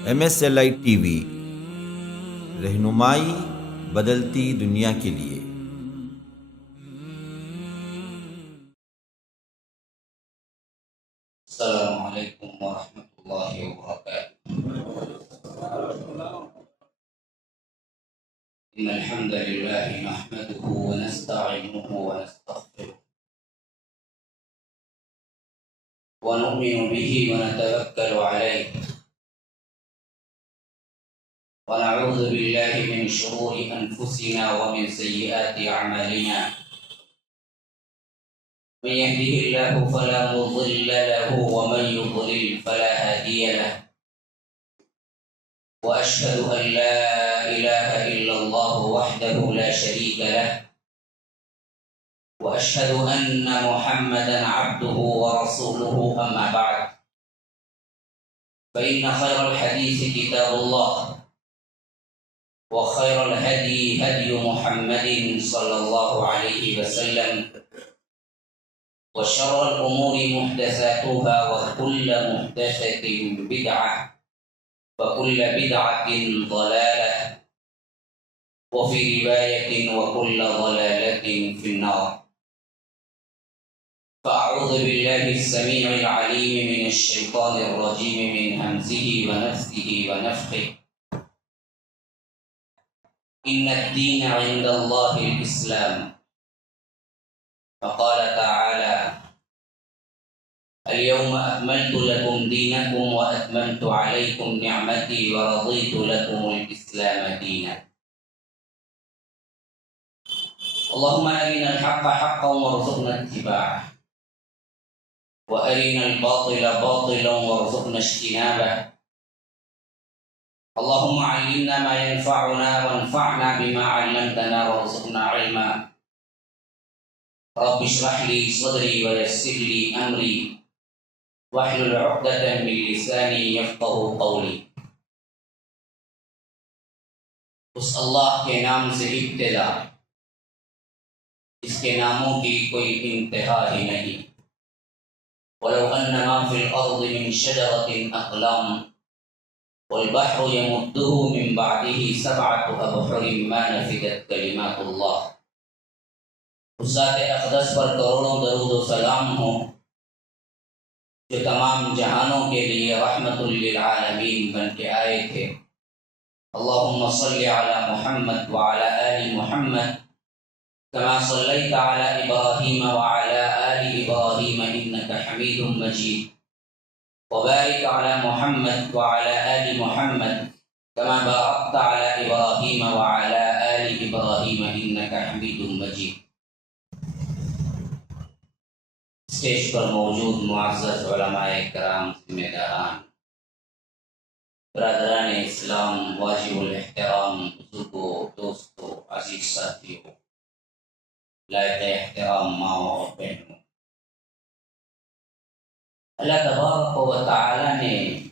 MSLI T V, رہنمائی بدلتی دنیا کے لیے۔ السلام علیکم ورحمۃ اللہ وبرکاتہ۔ ان الحمد للہ نحمده ونستعینه ونستغفره ونؤمن به ونتوکل علیہ ونعوذ باللہ من شرور انفسنا ومن سیئات اعمالنا، من يهده الله فلا مضل له ومن يضلل فلا هادي له، وأشهد أن لا إله إلا الله وحده لا شريك له، وأشهد أن محمدا عبده ورسوله، أما بعد، فإن خير الحديث كتاب الله، وخير الهدي هدي محمد صلى الله عليه وسلم، وشر الأمور محدثاتها، وكل محدثة بدعة، وكل بدعة ضلالة، وفي رواية وكل ضلالة في النار. فأعوذ بالله السميع العليم من الشيطان الرجيم من همزه ونفثه ونفخه. إن الدين عند الله الإسلام. فقال تعالى: اليوم أكملت لكم دينكم وأتممت عليكم نعمتي ورضيت لكم الإسلام دينا. اللهم أرنا الحق حقا وارزقنا اتباعه، وأرنا الباطل باطلا وارزقنا اجتنابه. اللهم علمنا ما ينفعنا وانفعنا بما علمتنا وارزقنا علما. رب اشرح لي صدري ويسر لي أمري واحلل عقدة من لساني يفقه قولی۔ اس اللہ کے نام سے ابتدا، اس کے ناموں کی کوئی انتہا ہی نہیں۔ وَلَوْ أَنَّ مَا فِي الْأَرْضِ مِنْ شَجَرَةٍ أَقْلَامٌ وَالْبَحْرُ يَمُدُّهُ مِنْ بَعْدِهِ سَبْعَةُ أَبْحُرٍ مَا نَفِدَتْ كَلِمَاتُ اللَّهِ۔ اس ذات اقدس پر کروڑوں درود و سلام ہوں جو تمام جہانوں کے لیے رحمت للعالمین بن کے آئے تھے۔ اللہم صلی علی محمد وعلی آل محمد كما صلیت علی ابراہیم وعلی آل ابراہیم انک حمید مجید، وبارک علی محمد وعلی آل محمد كما بارکت علی ابراہیم وعلی آل ابراہیم انک حمید مجید۔ اسٹیج پر موجود معزز علماء کرام، ذمہ داران، برادران اسلام، واجب الاحترام بزرگوں، دوستوں، عزیز ساتھیوں، لائق احترام ماؤں اور بہنوں، اللہ تبارک و تعالی نے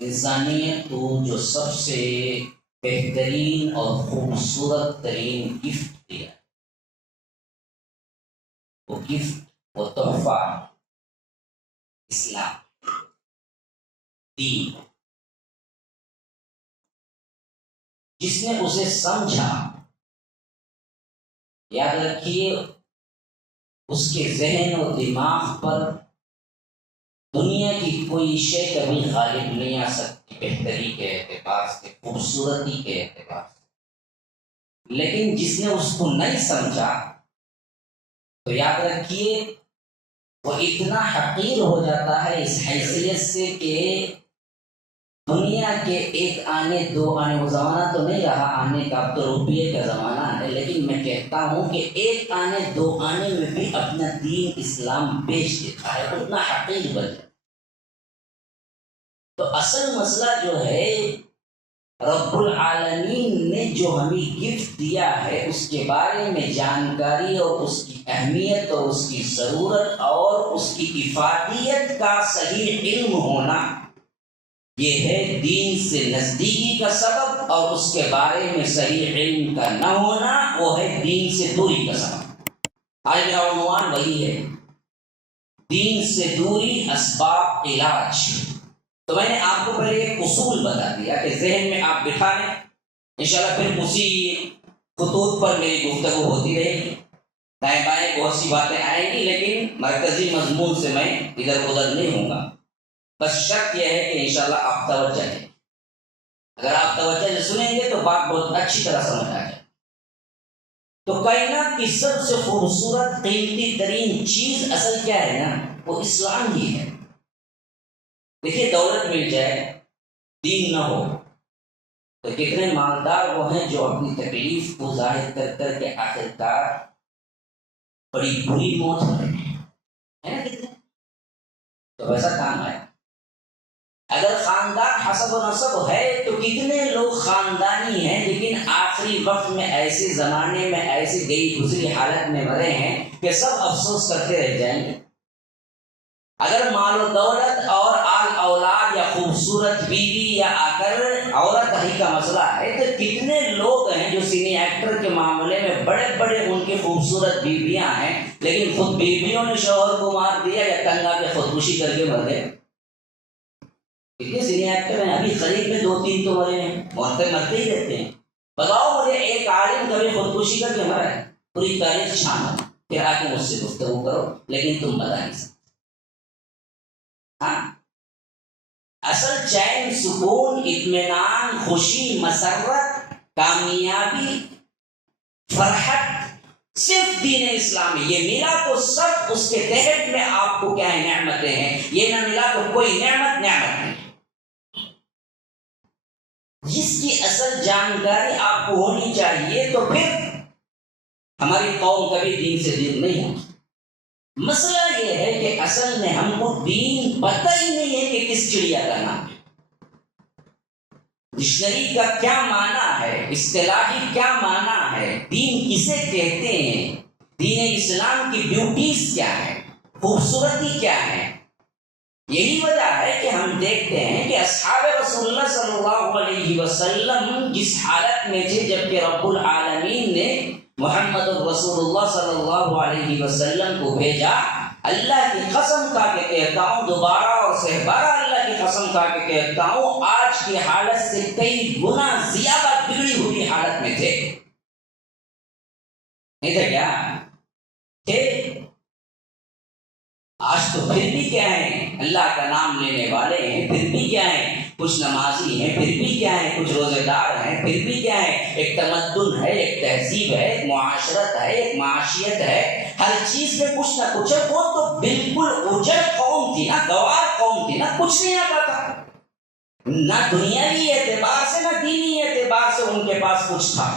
انسانیت کو جو سب سے بہترین اور خوبصورت ترین گفٹ دیا، وہ گفٹ، وہ تحفہ اسلام، دین۔ جس نے اسے سمجھا، یاد رکھیے، اس کے ذہن و دماغ پر دنیا کی کوئی شے کبھی غالب نہیں آ سکتی، بہتری کے اعتبار سے، خوبصورتی کے اعتبار سے۔ لیکن جس نے اس کو نہیں سمجھا تو یاد رکھیے وہ اتنا حقیر ہو جاتا ہے اس حیثیت سے کہ دنیا کے ایک آنے دو آنے، وہ زمانہ تو نہیں رہا آنے کا، اب تو روپیے کا زمانہ ہے، لیکن میں کہتا ہوں کہ ایک آنے دو آنے میں بھی اپنا دین اسلام بیچ دیتا ہے، اتنا حقیر بن جاتا۔ تو اصل مسئلہ جو ہے، رب العالمین نے جو ہمیں گفٹ دیا ہے اس کے بارے میں جانکاری اور اس کی اہمیت اور اس کی ضرورت اور اس کی افادیت کا صحیح علم ہونا، یہ ہے دین سے نزدیکی کا سبب، اور اس کے بارے میں صحیح علم کا نہ ہونا وہ ہے دین سے دوری کا سبب۔ آج میرا عنوان وہی ہے، دین سے دوری اسباب علاج۔ تو میں نے آپ کو پہلے ایک اصول بتا دیا کہ ذہن میں آپ بٹھا لیں، انشاءاللہ پھر اسی خطوط پر میری گفتگو ہوتی رہے گی، دائیں بائیں بہت سی باتیں آئیں گی، لیکن مرکزی مضمون سے میں ادھر ادھر نہیں ہوں گا۔ بس شرط یہ ہے کہ انشاءاللہ آپ توجہ دیں، اگر آپ توجہ سے سنیں گے تو بات بہت اچھی طرح سمجھ آ جائے۔ تو کائنات کی سب سے خوبصورت قیمتی ترین چیز اصل کیا ہے نا، وہ اسلام ہی ہے۔ دیکھیے دولت مل جائے، دین نہ ہو، تو کتنے مالدار وہ ہیں جو اپنی تکلیف کو ظاہر کر کر کے آخرکار بڑی بری موت مرے ہے نا کتنے؟ تو ویسا کام ہے۔ اگر خاندان حسب و نسب ہے تو کتنے لوگ خاندانی ہیں لیکن آخری وقت میں ایسے زمانے میں ایسی گئی گزری حالت میں مرے ہیں کہ سب افسوس کرتے رہ جائیں گے۔ اگر مال و دولت اور آل اولاد یا خوبصورت بیوی یا آخر عورت ہی کا مسئلہ ہے تو کتنے لوگ ہیں جو سینی ایکٹر کے معاملے میں بڑے بڑے ان کی خوبصورت بیویاں ہیں لیکن خود بیویوں نے شوہر کو مار دیا یا تنگا کے خودکشی کر کے مر گئے۔ کتنے سینی ایکٹر ہیں، ابھی قریب میں 2-3 تو مرے ہیں، عورتیں مرتے ہی رہتے ہیں۔ بتاؤ مجھے ایک عالم کبھی خودکشی کر کے مرا ہے؟ پوری تاریخ شامل، پھر آ کے مجھ سے گفتگو کرو، لیکن تم بتا نہیں سکتے۔ ہاں، اصل چین، سکون، اطمینان، خوشی، مسرت، کامیابی، فرحت صرف دین اسلامی یہ ملا تو سب اس کے تحت میں آپ کو کیا ہے نعمتیں ہیں، یہ نہ ملا تو کوئی نعمت نہیں۔ جس کی اصل جانکاری آپ کو ہونی چاہیے تو پھر ہماری قوم کبھی دین سے دور نہیں ہوگی۔ مسئلہ یہ ہے کہ اصل میں ہم کو دین پتہ ہی نہیں ہے کہ کس چڑیا کا نام ہے، ڈکشنری کا کیا معنی ہے، اصطلاحی کیا معنی ہے، دین کسے کہتے ہیں، دین اسلام کی بیوٹیز کیا ہے، خوبصورتی کیا ہے۔ یہی وجہ ہے کہ ہم دیکھتے ہیں کہ اصحاب رسول اللہ صلی اللہ علیہ وسلم جس حالت میں تھے جبکہ رب العالمین نے محمد الرسول اللہ صلی اللہ علیہ وسلم کو بھیجا، اللہ کی قسم کھا کے کہتا ہوں، دوبارہ اور سہبارہ اللہ کی قسم کھا کے کہتا ہوں، آج کی حالت سے کئی گنا زیادہ بگڑی ہوئی حالت میں تھے۔ نہیں تھے کیا؟ تھے۔ آج تو پھر بھی کیا ہیں، اللہ کا نام لینے والے ہیں، پھر بھی کیا ہیں، کچھ نمازی ہیں، پھر بھی کیا ہیں، کچھ روزے دار ہیں، پھر بھی کیا ہے، ایک تمدن ہے، ایک تہذیب ہے، ایک معاشرت ہے، ایک معاشیت ہے، ہر چیز میں کچھ نہ کچھ ہے۔ وہ تو بالکل اجڑ قوم تھی نا، گوار قوم تھی نا، کچھ نہیں آتا تھا، نہ دنیاوی اعتبار سے نہ دینی اعتبار سے ان کے پاس کچھ تھا،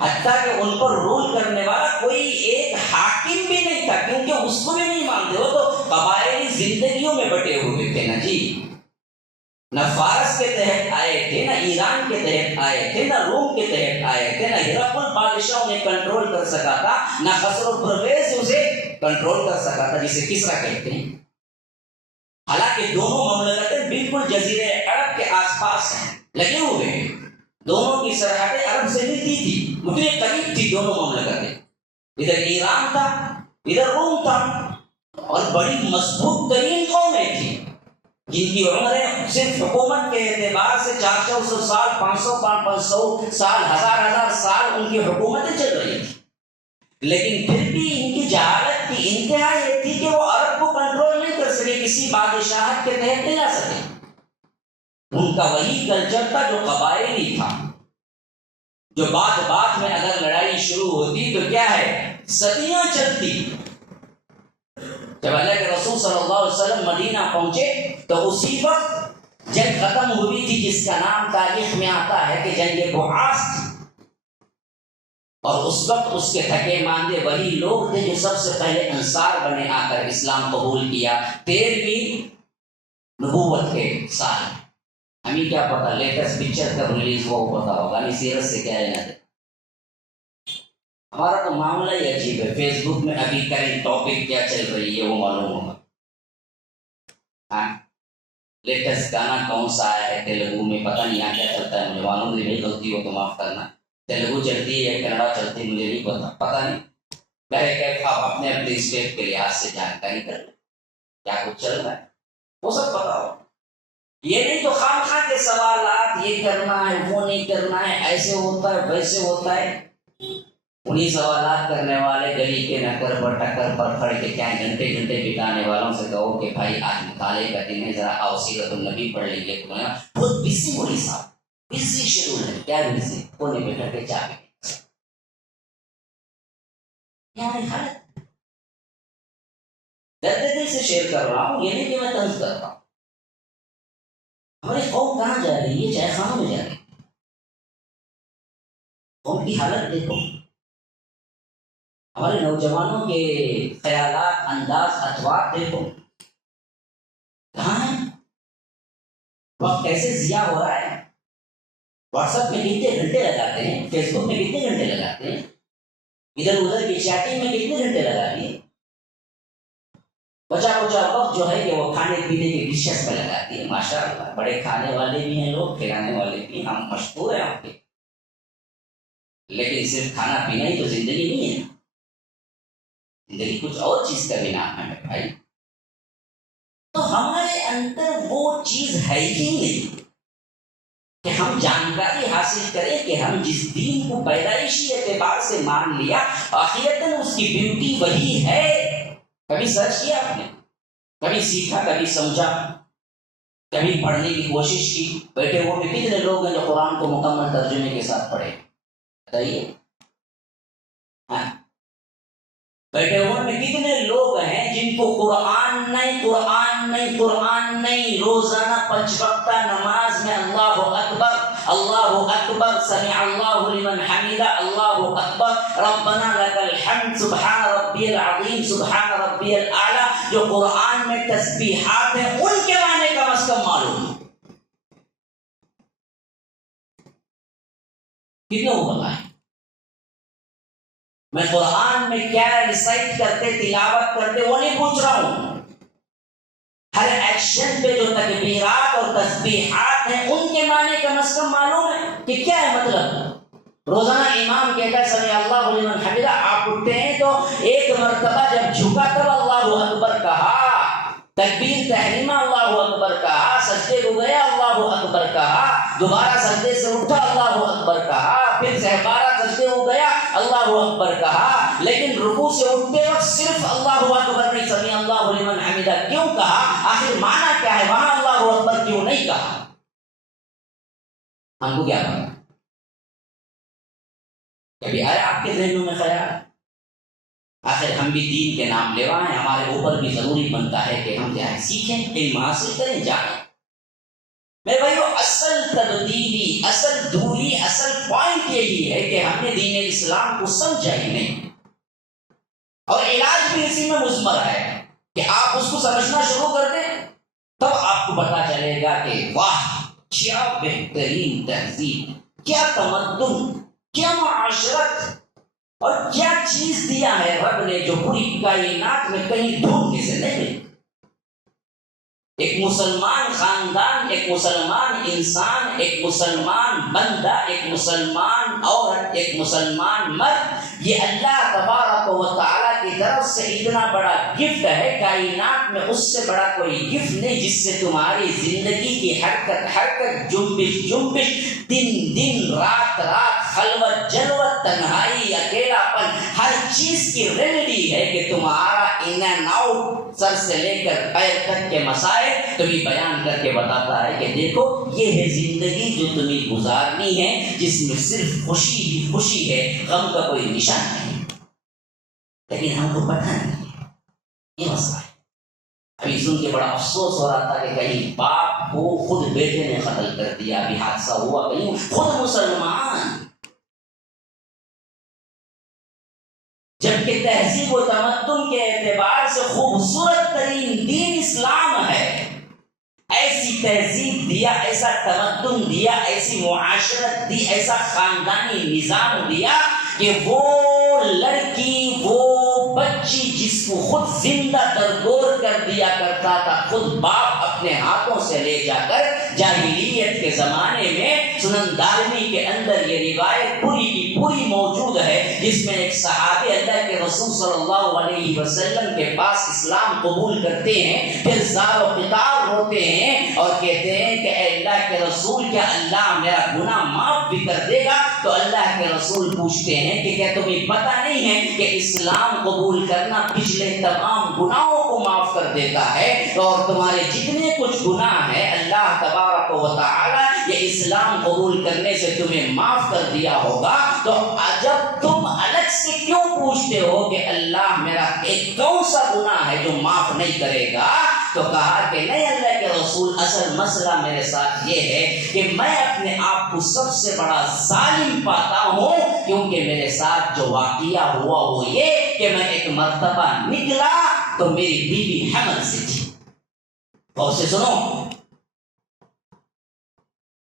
حتیٰ کہ ان پر رول کرنے والا کوئی ایک حاکم بھی نہیں تھا، کیونکہ اس کو بھی نہیں مانتے، وہ تو قبائلی زندگیوں میں بٹے ہوئے تھے نا جی، نہ فارس کے تحت آئے تھے، نہ ایران کے تحت آئے تھے، نہ روم کے تحت آئے تھے، نہ ہرقل بادشاہ انہیں کنٹرول کر سکا تھا، نہ خسرو پرویز اسے کنٹرول کر سکا تھا جسے کسرا کہتے ہیں۔ حالانکہ دونوں مملکتیں بالکل جزیرے عرب کے آس پاس ہیں، لگے ہوئے ہیں، دونوں کی سرحدیں عرب سے ملتی تھی، اتنے قریب تھی دونوں مملکتیں، ادھر ایران تھا ادھر روم تھا، اور بڑی مضبوط ترین قومیں تھیں جن کی عمریں صرف حکومت کے اعتبار سے 400 سال 500 سال 1000 سال ان کی حکومتیں چل رہی تھی، لیکن پھر بھی ان کی جہالت کی انتہا یہ تھی کہ وہ عرب کو کنٹرول نہیں کر سکے، کسی بادشاہت کے تحت نہیں لا سکے۔ ان کا وہی کلچر تھا جو قبائلی تھا، جو بات میں اگر لڑائی شروع ہوتی تو کیا ہے، صدیاں چلتی۔ جب اللہ کے رسول صلی اللہ علیہ وسلم مدینہ پہنچے تو اسی وقت جنگ ختم ہوئی تھی جس کا نام تاریخ میں آتا ہے کہ جنگ بعاث تھی، اور اس وقت اس کے تھکے ماندے وہی لوگ تھے جو سب سے پہلے انصار بنے، آ کر اسلام قبول کیا 13ویں نبوت کے سال۔ ہمیں کیا پتا لیٹسٹ پکچر کب ریلیز ہوا وہ پتا ہوگا، ہمیں سیرت سے کیا لینا ہے۔ ہمارا تو معاملہ ہی عجیب ہے، فیس بک میں ابھی کرنٹ ٹاپک کیا چل رہی ہے وہ معلوم ہوگا، ہاں لیٹسٹ گانا کون سا آیا ہے تیلگو میں، پتہ نہیں یہاں کیا چلتا ہے، مجھے معلوم نہیں، میری غلطی ہو تو معاف کرنا، تیلگو چلتی ہے یا کنڑا چلتی ہے مجھے نہیں پتہ نہیں، میرے کہ آپ اپنے اسٹیٹ کے لحاظ سے جانکاری کر لیں کیا کچھ چل رہا ہے، وہ سب پتا ہو۔ یہ نہیں تو خواہ کے سوالات، یہ کرنا ہے وہ نہیں کرنا ہے، ایسے ہوتا ہے ویسے ہوتا ہے. انہی سوالات کرنے والے گلی کے نکر پر ٹکر پر کھڑ کے کیا گھنٹے گھنٹے بتانے والوں سے کہو کہ بھائی آج مطالعے کا دن ہے، ذرا آؤ سیرت النبی پڑھ لیں گے. بہت بزی مولوی صاحب، بزی شیڈول ہے. کیا بزی؟ کونے پہ بیٹھ کے چاہ یعنی حالت درد دل سے شیئر کر رہا ہوں، یہ نہیں کہ میں طنز کر رہا ہوں. ہماری قوم کہاں جا رہی ہے؟ چائے خانوں میں جا رہی ہے. قوم کی حالت دیکھو، ہمارے نوجوانوں کے خیالات، انداز، اطوار دیکھو کہاں ہے. وقت کیسے ضیاع ہو رہا ہے. واٹس ایپ میں کتنے گھنٹے لگاتے ہیں، فیس بک میں کتنے گھنٹے لگاتے ہیں، ادھر ادھر کی چیٹنگ میں کتنے گھنٹے لگا دیے. بچا وقت جو ہے کہ وہ کھانے پینے کے ڈشز پہ لگاتی ہے. ماشاء اللہ بڑے کھانے والے بھی ہیں لوگ، کھلانے والے بھی. ہم مشہور ہیں آپ کے، لیکن صرف کھانا پینا ہی تو زندگی نہیں ہے. زندگی کچھ اور چیز کا بھی نام ہے میرے بھائی. تو ہمارے اندر وہ چیز ہے ہی نہیں کہ ہم جانکاری حاصل کریں کہ ہم جس دین کو پیدائشی اعتبار سے مان لیا، آخرتاً اس کی بیوٹی وہی ہے. کبھی سرچ کیا آپ نے؟ کبھی سیکھا، کبھی سمجھا، کبھی پڑھنے کی کوشش کی؟ بیٹھے ہوئے میں کتنے لوگ ہیں جو قرآن کو مکمل ترجمے کے ساتھ پڑھے؟ بتائیے. بیٹھے ہوئے میں کتنے لوگ ہیں جن کو قرآن نہیں روزانہ 5 وقتہ نماز میں اللہ اکبر سمع اللہ لمن حمدہ، اللہ اکبر ربنا لک الحمد سبحان ربی العظیم سبحان ربی الاعلیٰ، جو قرآن میں تسبیحات ہیں ان کے معنی کم از کم معلوم ہے. کتنے کو پتہ ہے؟ میں قرآن میں کیا ریسائٹ کرتے، تلاوت کرتے وہ نہیں پوچھ رہا ہوں. ہر ایکشن پہ جو تکبیرات اور تسبیحات ہیں ان کے معنی کم از کم معلوم ہے کہ کیا ہے مطلب. روزانہ امام کہتا ہے سمع اللہ لمن حمدہ، آپ اٹھتے ہیں تو ایک مرتبہ جب جھکا تب اللہ اکبر کہا، تکبیر تحریمہ اللہ اکبر کہا، سجدے کو گیا اللہ اکبر کہا، دوبارہ سجدے سے اٹھا اللہ اکبر کہا، پھر دوبارہ سجدے کو گیا اللہ اکبر کہا. لیکن رکوع سے اٹھتے وقت صرف اللہ اکبر نہیں، سمع اللہ لمن حمدہ کیوں کہا؟ آخر معنی کیا ہے؟ وہاں اللہ اکبر کیوں نہیں کہا؟ ہم کو کیا پتا؟ کبھی آیا آپ کے ذہنوں میں خیال؟ آخر ہم بھی دین کے نام لیوا ہیں، ہمارے اوپر بھی ضروری بنتا ہے کہ ہم جائیں سیکھیں، علم حاصل کریں، جانیں. میرے بھائیو، اصل تبدیلی، اصل دوری، اصل پوائنٹ یہی ہے کہ ہم نے دین اسلام کو سمجھا ہی نہیں. اور علاج بھی اسی میں مضمر ہے کہ آپ اس کو سمجھنا شروع کر دیں، تب آپ کو پتا چلے گا کہ واہ کیا بہترین تہذیب، کیا تمدن، کیا معاشرت اور کیا چیز دیا ہے رب نے جو پوری کائنات میں کہیں ڈھونڈنے سے نہیں ملی. ایک مسلمان خاندان، ایک مسلمان انسان، ایک مسلمان بندہ، ایک مسلمان عورت، ایک مسلمان مرد، یہ اللہ تبارک و تعالیٰ کی طرف سے اتنا بڑا گفٹ ہے. کائنات میں اس سے بڑا کوئی گفٹ نہیں جس سے تمہاری زندگی کی حرکت، جنبش، دن رات، خلوت جلوت، تنہائی، اکیلا پن، ہر چیز کی ریمیڈی ہے کہ تمہارا ان اینڈ آؤٹ، سر سے لے کر پیر تک کے مسائل تمہیں بیان کر کے بتاتا ہے کہ دیکھو یہ ہے زندگی جو تمہیں گزارنی ہے، جس میں صرف خوشی ہی خوشی ہے، غم کا کوئی نشان نہیں. لیکن ہم کو پتہ نہیں ہے، یہ مسئلہ ہے. ابھی سن کے بڑا افسوس ہو رہا تھا کہ کہیں باپ کو خود بیٹے نے قتل کر دیا، ابھی حادثہ ہوا، کہیں خود مسلمان، جبکہ تہذیب و تمدن کے اعتبار سے خوبصورت ترین دین اسلام ہے. ایسی تہذیب دیا، ایسا تمدن دیا، ایسی معاشرت دی، ایسا خاندانی نظام دیا کہ وہ لڑکی، وہ بچی جس کو خود زندہ دردور کر دیا کرتا تھا خود باپ اپنے ہاتھوں سے لے جا کر، جاہلیت کے زمانے میں سنن دارمی کے اندر یہ روایت پوری کی پوری موجود ہے، جس میں ایک صحابی اللہ کے رسول صلی اللہ علیہ وسلم کے پاس اسلام قبول کرتے ہیں، پھر زار و قطار ہوتے ہیں اور کہتے ہیں اللہ کے رسول کیا اللہ میرا گناہ معاف بھی کر دے گا؟ تو اللہ کے رسول پوچھتے ہیں کہ کیا تمہیں پتہ نہیں ہے کہ اسلام قبول کرنا پچھلے تمام گناہوں کو معاف کر دیتا ہے، اور تمہارے جتنے کچھ گناہ ہیں اللہ تبارک و تعالی یہ اسلام قبول کرنے سے تمہیں معاف کر دیا ہوگا۔ تو جب تم الگ سے کیوں پوچھتے ہو کہ اللہ میرا ایک کون سا گناہ ہے جو معاف نہیں کرے گا؟ تو کہا کہ نہیں اللہ کے رسول، اصل مسئلہ میرے ساتھ یہ ہے کہ میں اپنے آپ کو سب سے بڑا ظالم پاتا ہوں، کیونکہ میرے ساتھ جو واقعہ ہوا وہ یہ کہ میں ایک مرتبہ نکلا تو میری بیوی حمل سے تھی۔ اور سے سنو،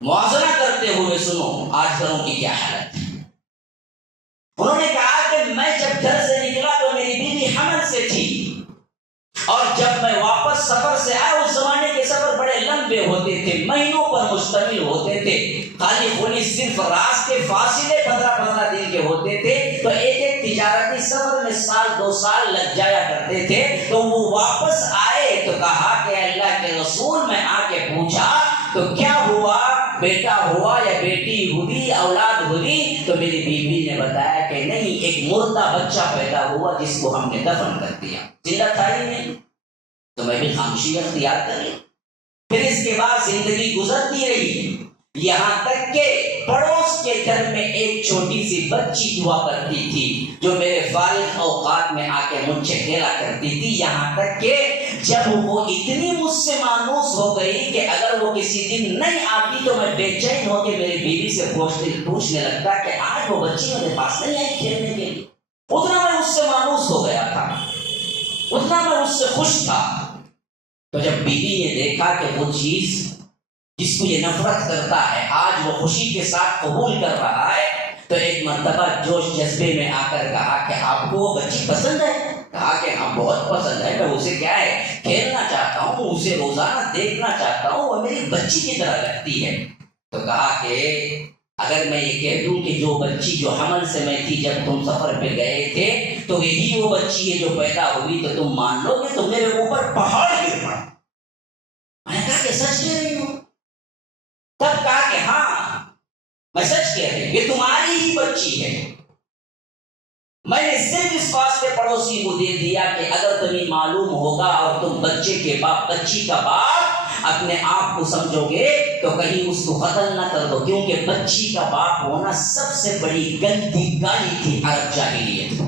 موازنہ کرتے ہوئے سنو آج گھروں کی کیا حالت ہے۔ انہوں نے کہا کہ میں جب گھر سے نکلا تو میری بیوی حمل سے تھی، اور جب میں واپس سفر سے آیا، اس زمانے کے سفر بڑے لمبے ہوتے تھے، مہینوں پر مشتمل ہوتے تھے، خالی خونی صرف راستے فاصلے 15 دن کے ہوتے تھے، تو ایک ایک تجارتی سفر میں سال 2 سال لگ جایا کرتے تھے۔ تو وہ واپس آئے تو کہا کہ اللہ کے رسول، میں آ کے پوچھا تو کیا ہوا، بیٹا ہوا یا بیٹی ہوئی، اولاد ہوئی؟ تو میری بیوی نے بتایا کہ نہیں، ایک مردہ بچہ پیدا ہوا جس کو ہم نے دفن کر دیا، زندہ تھا ہی نہیں۔ تو میں بھی خاموشی اختیار کر لی۔ پھر اس کے بعد زندگی گزرتی رہی، یہاں تک کہ پڑوس کے گھر میں ایک چھوٹی سی بچی ہوا کرتی تھی جو میرے فارغ اوقات میں آ کے مجھ سے کھیلا کرتی تھی، یہاں تک کہ جب وہ اتنی مجھ سے مانوس ہو گئی کہ اگر وہ کسی دن نہیں آتی تو میں بے چین ہو کے میری بیوی سے پوچھنے لگتا کہ آج وہ بچی میرے پاس نہیں آئی کھیلنے کے لیے۔ اتنا میں اس سے مانوس ہو گیا تھا، اتنا میں اس سے خوش تھا۔ تو جب بیوی نے دیکھا کہ وہ چیز جس کو یہ نفرت کرتا ہے آج وہ خوشی کے ساتھ قبول کر رہا ہے، تو ایک مرتبہ جوش جذبے میں آ کر کہا کہ آپ کو وہ بچی پسند ہے؟ کہا کہ ہاں بہت پسند ہے، میں اسے کیا ہے کھیلنا چاہتا ہوں، اسے روزانہ دیکھنا چاہتا ہوں، وہ میری بچی کی طرح لگتی ہے۔ تو کہا کہ اگر میں یہ کہہ دوں کہ جو بچی جو حمل سے میں تھی جب تم سفر پہ گئے تھے تو یہی وہ بچی ہے جو پیدا ہوئی، تو تم مان لو گے؟ تو میرے اوپر پہاڑ گر پڑا۔ میں نے کہا کہ سچ کہہ رہی ہوں؟ تب کہا کہ ہاں میں سچ کہہ رہی ہوں، یہ تمہاری ہی بچی ہے۔ میں نے صرف اس واسطے پڑوسی کو دے دیا کہ اگر تمہیں معلوم ہوگا اور تم بچے کے باپ، بچی کا باپ اپنے آپ کو سمجھو گے تو کہیں اس کو قتل نہ کر دو، کیونکہ بچی کا باپ ہونا سب سے بڑی گندی گالی تھی عرب جاہلیت،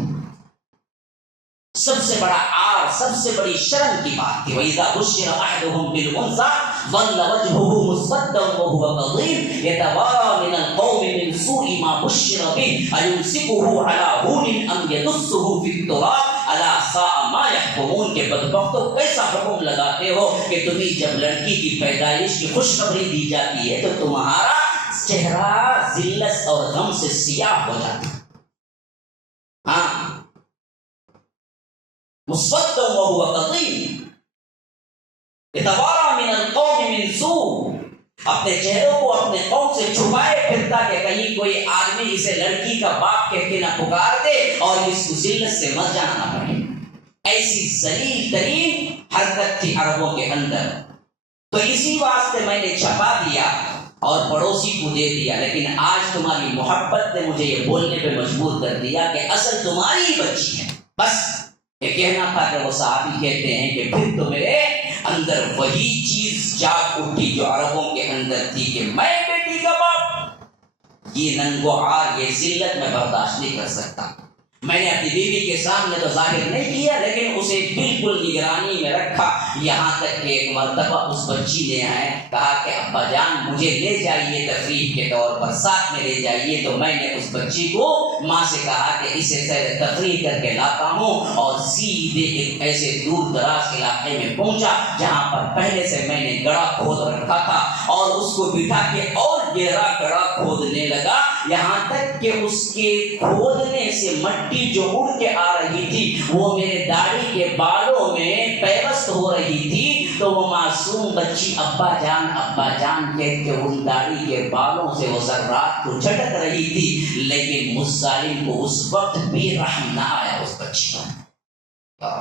سب سے بڑا عار، سب سے بڑی شرم کی بات تھی۔ وَإِذَا بُشِّرَ أَحَدُهُم بِالْأُنثىٰ ظَلَّ وَجْهُهُ مُسْوَدًّا وَهُوَ كَظِيمٌ يَتَوَارَىٰ مِنَ الْقَوْمِ مِنْ سُوءِ مَا بُشِّرَ بِهِ أَيُمْسِكُهُ عَلَىٰ هُونٍ أَمْ يَدُسُّهُ فِي التُّرَابِ أَلَا سَاءَ مَا يَحْكُمُونَ کہ بدبختو کیسا حکم لگاتے ہو کہ تمہیں جب لڑکی کی پیدائش کی خوشخبری دی جاتی ہے تو تمہارا چہرہ ذلت اور غم سے سیاہ ہو جاتا ہے۔ ہاں، مسودًا وهو كظيم يتوارى من القوم من سوء، اپنے چہروں کو اپنے قوم سے چھپائے پھرتا کہ کہیں کوئی آدمی اسے لڑکی کا باپ کہہ کے نہ پکار دے اور اس کو ذلت سے مر جانا نہ پڑے۔ ایسی ذلیل ترین حرکت تھی عربوں کے اندر۔ تو اسی واسطے میں نے چھپا دیا اور پڑوسی کو دے دیا، لیکن آج تمہاری محبت نے مجھے یہ بولنے پہ مجبور کر دیا کہ اصل تمہاری ہی بچی ہے۔ بس یہ کہنا تھا کہ وہ صحابی کہتے ہیں کہ پھر تو میرے اندر وہی چیز جاگ اٹھی جو عربوں کے اندر تھی کہ میں بیٹی کا باپ، یہ ننگو عار، یہ ذلت میں برداشت نہیں کر سکتا۔ میں نے اپنی بیوی کے سامنے تو ظاہر نہیں کیا، لیکن اسے بالکل نگرانی میں رکھا، یہاں تک کہ ایک مرتبہ اس بچی نے آئے کہا کہ ابا جان مجھے لے جائیے تفریح کے طور پر، ساتھ میں لے جائیے۔ تو میں نے اس بچی کو ماں سے کہا کہ اسے سیر تفریح کر کے لاتا ہوں، اور سیدھے ایک ایسے دور دراز علاقے میں پہنچا جہاں پر پہلے سے میں نے گڑھا کھود رکھا تھا، اور اس کو بٹھا کے اور گہرا گڑھا کھودنے لگا، یہاں تک کہ اس کے کھودنے سے مٹی جو اڑ کے آ رہی تھی وہ میرے داڑھی کے بالوں میں پیوست ہو رہی تھی۔ تو وہ معصوم بچی ابا جان کہہ کے ان داڑھی کے بالوں سے وہ ذرات کو جھٹک رہی تھی، لیکن مجھ ظالم کو اس وقت بھی رحم نہ آیا اس بچی پر۔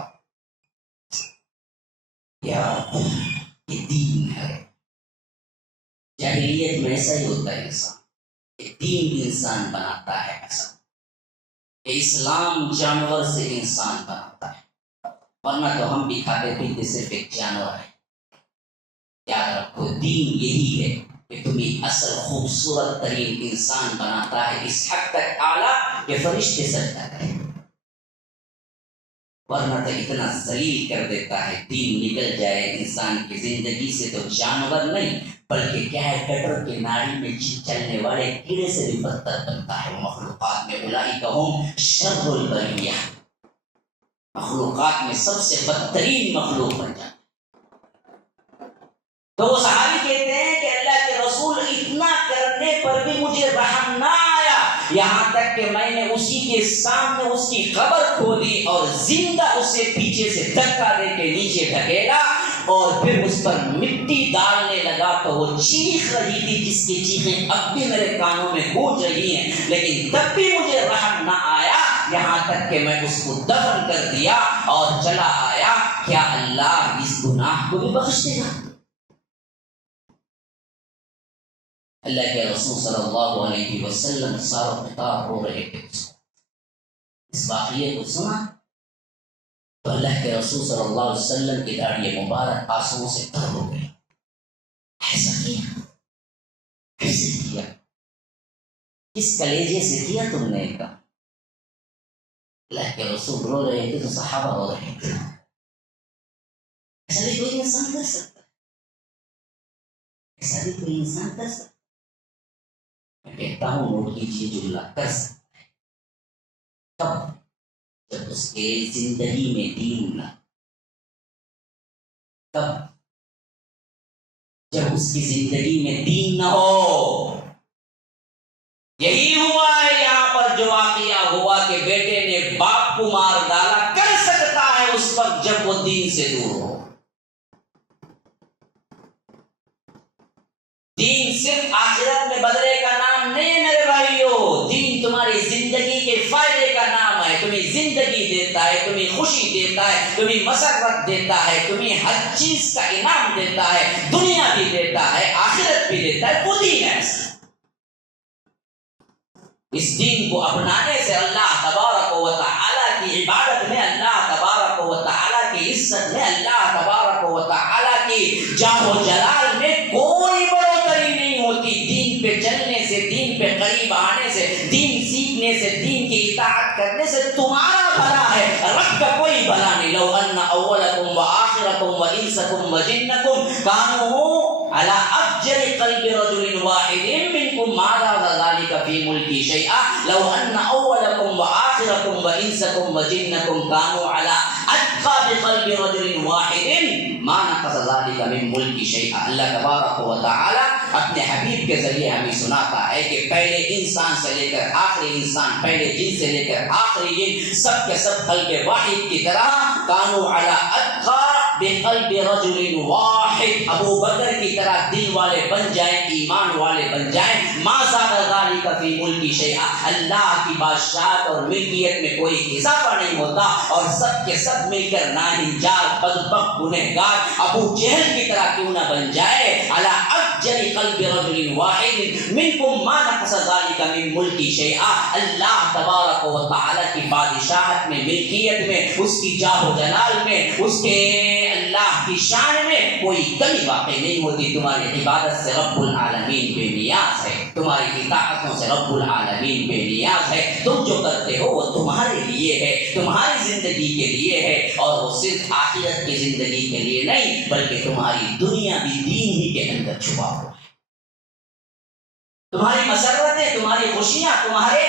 یہ دین ہے، جاہلیت میں ایسا ہی ہوتا ہے انسان، دین انسان بناتا ہے، ایسا کہ اسلام جانور سے انسان بناتا ہے، ورنہ تو ہم بھی کھاتے پیتے صرف ایک جانور ہے۔ یاد رکھو دین یہی ہے کہ تمہیں اصل خوبصورت ترین انسان بناتا ہے، اس حد تک اعلیٰ کہ فرشتے سجدہ کریں، ورنہ تو اتنا ذلیل کر دیتا ہے۔ دین نکل جائے انسان کی زندگی سے تو جانور نہیں بلکہ کیا ہے، گٹر کے نالی میں چلنے والے کیڑے سے بھی بدتر بنتا ہے۔ مخلوقات میں اولئک ہم شر البریہ، مخلوقات میں سب سے بدترین مخلوق بن جاتا ہے۔ تو وہ صحابی کہتے ہیں کہ اللہ کے رسول اتنا کرنے پر بھی مجھے رحم نہ آیا، یہاں تک کہ میں نے اسی کے سامنے اس کی قبر کھودی اور زندہ اسے پیچھے سے دھکا دے کے نیچے دھکیلا اور پھر اس پر مٹی ڈالنے لگا تو وہ چیخ رہی تھی جس کی چیخیں اب بھی میرے کانوں میں گونج رہی ہیں، لیکن تب بھی مجھے رحم نہ آیا، یہاں تک کہ میں اس کو دفن کر دیا اور چلا آیا۔ کیا اللہ اس گناہ کو بھی بخش دے گا؟ اللہ کے رسول صلی اللہ علیہ وسلم سارا خطاب ہو رہے تھے، اس واقعے کو سنا تو اللہ کے رسول صلی اللہ علیہ وسلم کی داڑھی مبارک آنسوؤں سے تر ہو گئی۔ ایسا کیا، کیسے کیا، کس کلیجے سے کیا تم نے کہا؟ اللہ کے رسول رو رہے تھے تو صحابہ رو رہے تھے۔ ایسا بھی کوئی انسان کر سکتا ہے؟ ایسا بھی کوئی انسان کر سکتا ہے؟ میں کہتا ہوں نوٹ کیجیے، جملہ کر سکتا ہے تب جب اس کے زندگی میں دین نہ، تب جب اس کی زندگی میں دین نہ ہو۔ یہی ہوا ہے یہاں پر جو واقعہ ہوا کہ بیٹے نے باپ کو مار ڈالا، کر سکتا ہے اس وقت جب وہ دین سے دور ہو۔ دین صرف آخرت میں بدلے کا نام نہیں میرے بھائیو، دین تمہاری زندگی کے فائدے کا نام ہے، تمہیں زندگی دیتا ہے، تمہیں خوشی دیتا ہے، تمہیں مسرت دیتا ہے، تمہیں ہر چیز کا انعام دیتا ہے، دنیا بھی دیتا ہے، آخرت بھی دیتا ہے، وہ دین ہے۔ اس دین کو اپنانے سے اللہ تبارک و تعالیٰ کی عبادت میں، اللہ تبارک و تعالیٰ کی عزت میں، اللہ تبارک و تعالیٰ کی جاہ و جلال میں کوئی بڑھوتری نہیں ہوتی۔ دین پہ چلنے سے، دین پہ قریب آنے سے، دین سیکھنے سے، دین کی اطاعت کرنے سے تمہارا بھلا ہے، رب کا کوئی بھلا نہیں۔ لو ان اولکم وآخرکم وانسکم وجنکم کانوا علی افجر قلب رجل واحد منکم ما زاد ذلک فی ملکی شیئا لو ان اولکم وآخرکم وانسکم وجنکم کانوا علی اتقى بقلب رجل واحد ما نقص ذلك من ملک شیئا۔ اللہ تبارک و تعالی اپنے حبیب کے ذریعے ہمیں سناتا ہے کہ پہلے انسان سے لے کر آخری انسان، پہلے جن سے لے کر آخری جن، سب کے سب قلب واحد کی طرح کانوا علی اتقى بقلب رجل واحد، ابو بکر کی طرح دل والے بن جائیں، ایمان والے بن جائیں۔ ما زاد ذلك فی ملکی شیئا، اللہ کی بادشاہت اور ملکیت میں کوئی اضافہ نہیں ہوتا، اور سب کے سب مل کر ناہنجار بدبخت گنہگار ابو جہل کی طرح کیوں نہ بن جائے۔ علی افجر قلب رجل واحد منکم ما نقص ذلك من ملکی شیئا، اللہ تبارک و تعالی کی بادشاہت میں، ملکیت میں، اس کی جاہ و جلال میں، اس کے اللہ کی شان میں کوئی کمی واقع نہیں ہوتی۔ تمہاری عبادت سے رب العالمین بے نیاز ہے، تمہاری اطاعتوں سے رب العالمین بے نیاز ہے۔ تم جو کرتے ہو وہ تمہارے لیے ہے، تمہاری زندگی کے لیے ہے، اور وہ صرف آخرت کی زندگی کے لیے نہیں بلکہ تمہاری دنیا بھی دین ہی کے اندر چھپا ہوا ہے۔ تمہاری مسرتیں، تمہاری خوشیاں، تمہارے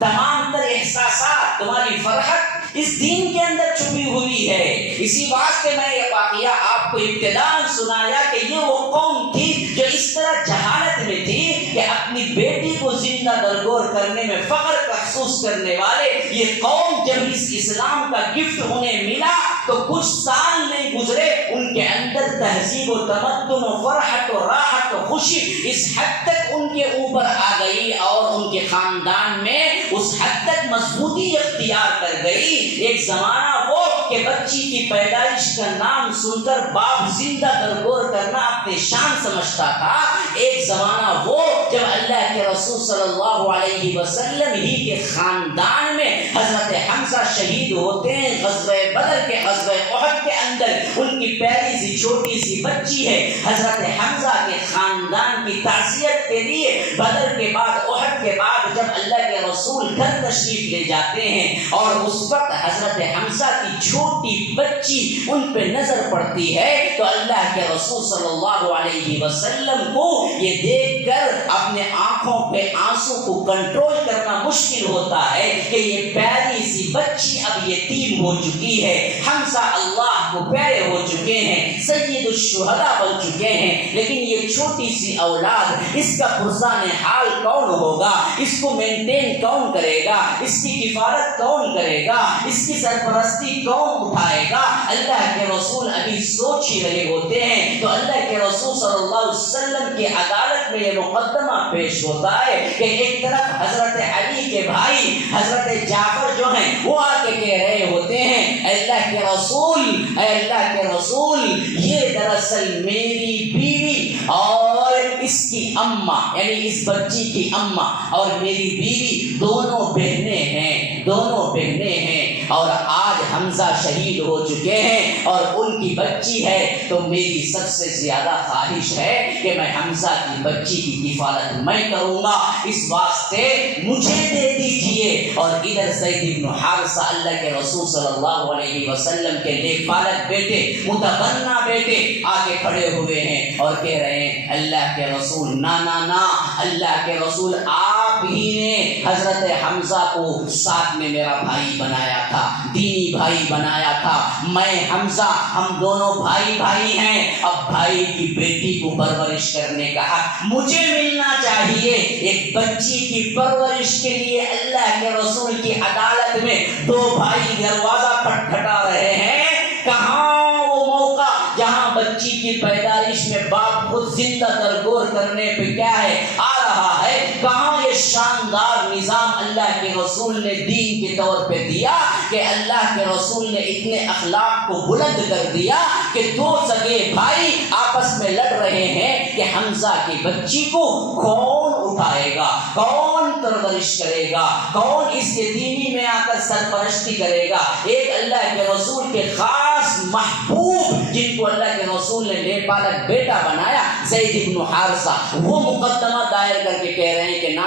تمام تر احساسات، تمہاری فرحت اس دین کے اندر چھپی ہوئی ہے۔ اسی واسطے میں یہ واقعہ آپ کو ابتداءً سنایا کہ یہ وہ قوم تھی جو اس طرح جہالت میں تھی کہ اپنی بیٹی کو زندہ درگور کرنے میں فخر محسوس کرنے والے یہ قوم جب اس اسلام کا گفٹ انہیں ملا تو کچھ سال نہیں گزرے ان کے اندر تہذیب و تمدن و فرحت و راحت و خوشی اس حد تک ان کے اوپر آ گئی اور ان کے خاندان میں اس حد تک مضبوطی اختیار کر گئی۔ ایک زمانہ وہ کہ بچی کی پیدائش کا نام سن کر باپ زندہ درگور کرنا اپنی شان سمجھتا تھا، ایک زمانہ وہ جب اللہ کے رسول صلی اللہ علیہ وسلم ہی کے خاندان میں حضرت حمزہ شہید ہوتے ہیں غزوہ بدر کے غزوہ احد کے اندر. ان کی پیاری سی چھوٹی سی بچی ہے. حضرت حمزہ کے خاندان کی تعزیت کے لیے بدر کے بعد احد کے بعد جب اللہ کے رسول گھر تشریف لے جاتے ہیں اور اس وقت حضرت حمزہ کی چھوٹی بچی ان پہ نظر پڑتی ہے تو اللہ کے رسول صلی اللہ علیہ وسلم کو یہ دیکھ کر اپنے آنکھوں پہ آنسو کو کنٹرول کرنا مشکل ہوتا ہے کہ یہ پیاری سی بچی اب یتیم ہو چکی ہے. حمزہ اللہ کو پیارے ہو چکے ہیں, سید الشہداء بن چکے ہیں, لیکن یہ چھوٹی سی اولاد, اس کا فرزان حال کون ہوگا, اس کو مینٹین کون کرے گا, اس کی کفالت کون کرے گا, اس کی سرپرستی کون اٹھائے گا. اللہ کے رسول ابھی سوچ ہی رہے ہوتے ہیں تو اللہ کے رسول صلی اللہ علیہ وسلم کی عدالت میں یہ مقدمہ پیش ہوتا ہے کہ ایک طرف حضرت علی کے بھائی حضرت جعفر جو ہیں وہ آ کے کہہ رہے ہوتے ہیں اے اللہ کے رسول یہ دراصل میری بیوی اور اس کی اماں یعنی اس بچی کی اماں اور میری بیوی دونوں بہنیں ہیں اور آج حمزہ شہید ہو چکے ہیں اور ان کی بچی ہے تو میری سب سے زیادہ خواہش ہے کہ میں حمزہ کی بچی کی کفالت میں کروں گا, اس واسطے مجھے دے دیجئے. اور ادھر زید بن حارثہ اللہ کے رسول صلی اللہ علیہ وسلم کے نیک پالک بیٹے متبنہ بیٹے آگے کھڑے ہوئے ہیں اور کہہ رہے ہیں اللہ کے رسول نا اللہ کے رسول آپ ہی نے حضرت حمزہ کو ساتھ میں میرا بھائی بنایا تھا, دینی بھائی بنایا تھا. میں حمزہ ہم دونوں بھائی ہیں. اب بھائی کی بیٹی کو پرورش کرنے کا حق مجھے ملنا چاہیے. ایک بچی کی پرورش کے لیے اللہ کے رسول کی عدالت میں دو بھائی دروازہ کھٹکھٹا رہے ہیں. کہاں وہ موقع جہاں بچی کی پیدائش میں باپ خود زندہ درگور کرنے پہ کیا ہے آ رہا ہے. کہاں یہ شاندار نظام اللہ کے رسول نے دین کے طور پہ دیا کہ اللہ کے رسول نے اتنے اخلاق کو بلند کر دیا کہ دو سگے بھائی آپس میں لڑ رہے ہیں کہ حمزہ کی بچی کو کون اٹھائے گا, کون پرورش کرے گا, کون اس یتیمی میں آ کر سرپرستی کرے گا. ایک اللہ کے رسول کے خاص محبوب جن کو اللہ کے رسول نے نیک پالک بیٹا بنایا زید بن حارثہ, وہ مقدمہ دائر کر کے کہہ رہے ہیں کہ نا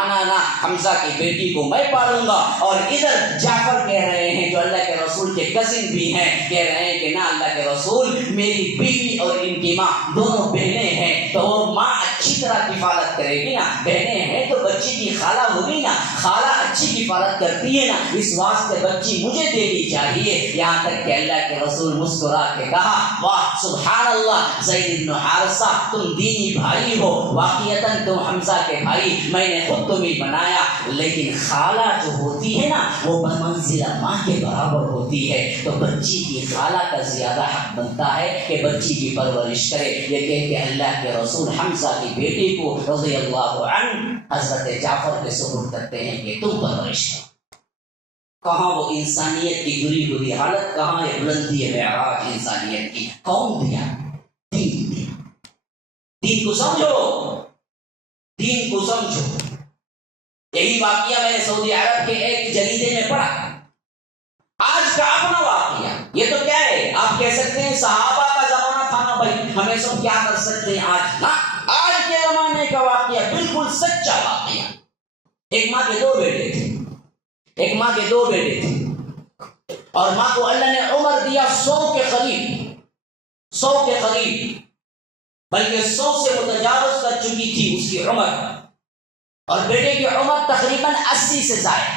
حمزہ کی بیٹی کو میں پالوں گا. اور ادھر جعفر کہہ رہے ہیں جو اللہ کے رسول کے کزن بھی ہیں, کہہ رہے ہیں کہ نا اللہ کے رسول میری بیوی اور ان کی ماں دونوں بہنیں ہیں تو وہ ماں اچھی طرح کفالت کرے گی نا, بہنیں ہیں تو بچی کی خالہ ہوگی نا, خالہ اچھی کفالت کرتی ہے نا, اس واسطے بچی مجھے دینی چاہیے. یہاں تک کہ اللہ کے رسول مسکرا کے کہا واہ سبحان اللہ زید بن حارثہ تم دینی بھائی ہو, واقعتاً تم حمزہ کے بھائی, میں نے خود تمہیں بنایا, لیکن خالہ جو ہوتی ہے نا وہ بمنزلہ ماں کے برابر ہوتی ہے تو بچی کی خالہ کا زیادہ حق بنتا ہے کہ بچی کی پرورش کرے. یہ کہہ کے اللہ کے رسول حمزہ کی بیٹی کو رضی اللہ عنہ حضرت جعفر کے سپرد کرتے ہیں کہ تم پرورش کرو. کہاں وہ انسانیت کی گری ہوئی حالت, کہاں یہ بلندی معراج انسانیت کی, کون دیا؟ دین کو سمجھو, دین کو سمجھو. یہی واقعہ میں نے سعودی عرب کے ایک جریدے میں پڑھا. آج کا اپنا واقعہ یہ تو کیا ہے, آپ کہہ سکتے ہیں صحابہ کا زمانہ تھا نا بھائی, ہمیں سب کیا کر سکتے ہیں آج نا, آج کے زمانے کا واقعہ بالکل سچا واقعہ. ایک ماں کے دو بیٹے تھے, اور ماں کو اللہ نے عمر دیا 100 کے قریب, بلکہ 100 سے متجاوز کر چکی تھی اس کی عمر, اور بیٹے کی عمر تقریباً 80 سے زائد,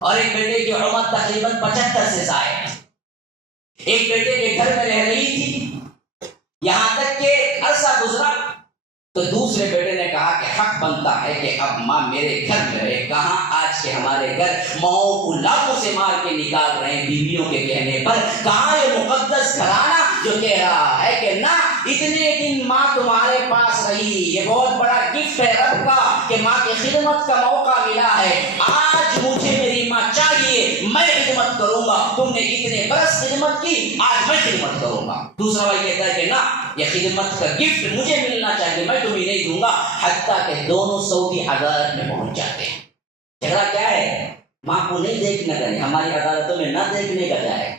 اور ایک بیٹے کی عمر تقریباً 75 سے زائد. ایک بیٹے کے گھر میں رہ رہی تھی, یہاں تک کہ عرصہ گزرا تو دوسرے بیٹے نے کہا کہ حق بنتا ہے کہ اب ماں میرے گھر میں رہے. کہاں آج کے ہمارے گھر ماؤں کو لاکھوں سے مار کے نکال رہے ہیں بیویوں کے کہنے پر. کہاں یہ مقدس گھرانہ جو کہہ رہا ہے کہ نہ اتنے دن ماں تمہارے پاس رہی, یہ بہت بڑا گفٹ ہے رب کا کہ ماں کی خدمت کا موقع ملا ہے, آج مجھے میری ماں چاہیے, میں خدمت کروں گا. تم نے اتنے برس خدمت کی, آج میں خدمت کروں گا. دوسرا بھائی کہتا ہے کہ نہ یہ خدمت کا گفٹ مجھے ملنا چاہیے, میں تمہیں نہیں دوں گا، حتیٰ کہ دونوں سعودی عدالت میں پہنچ جاتے ہیں۔ جھگڑا کیا ہے؟ ماں کو نہیں دیکھنا کریں، ہماری عدالتوں میں نہ دیکھنے کا جائے۔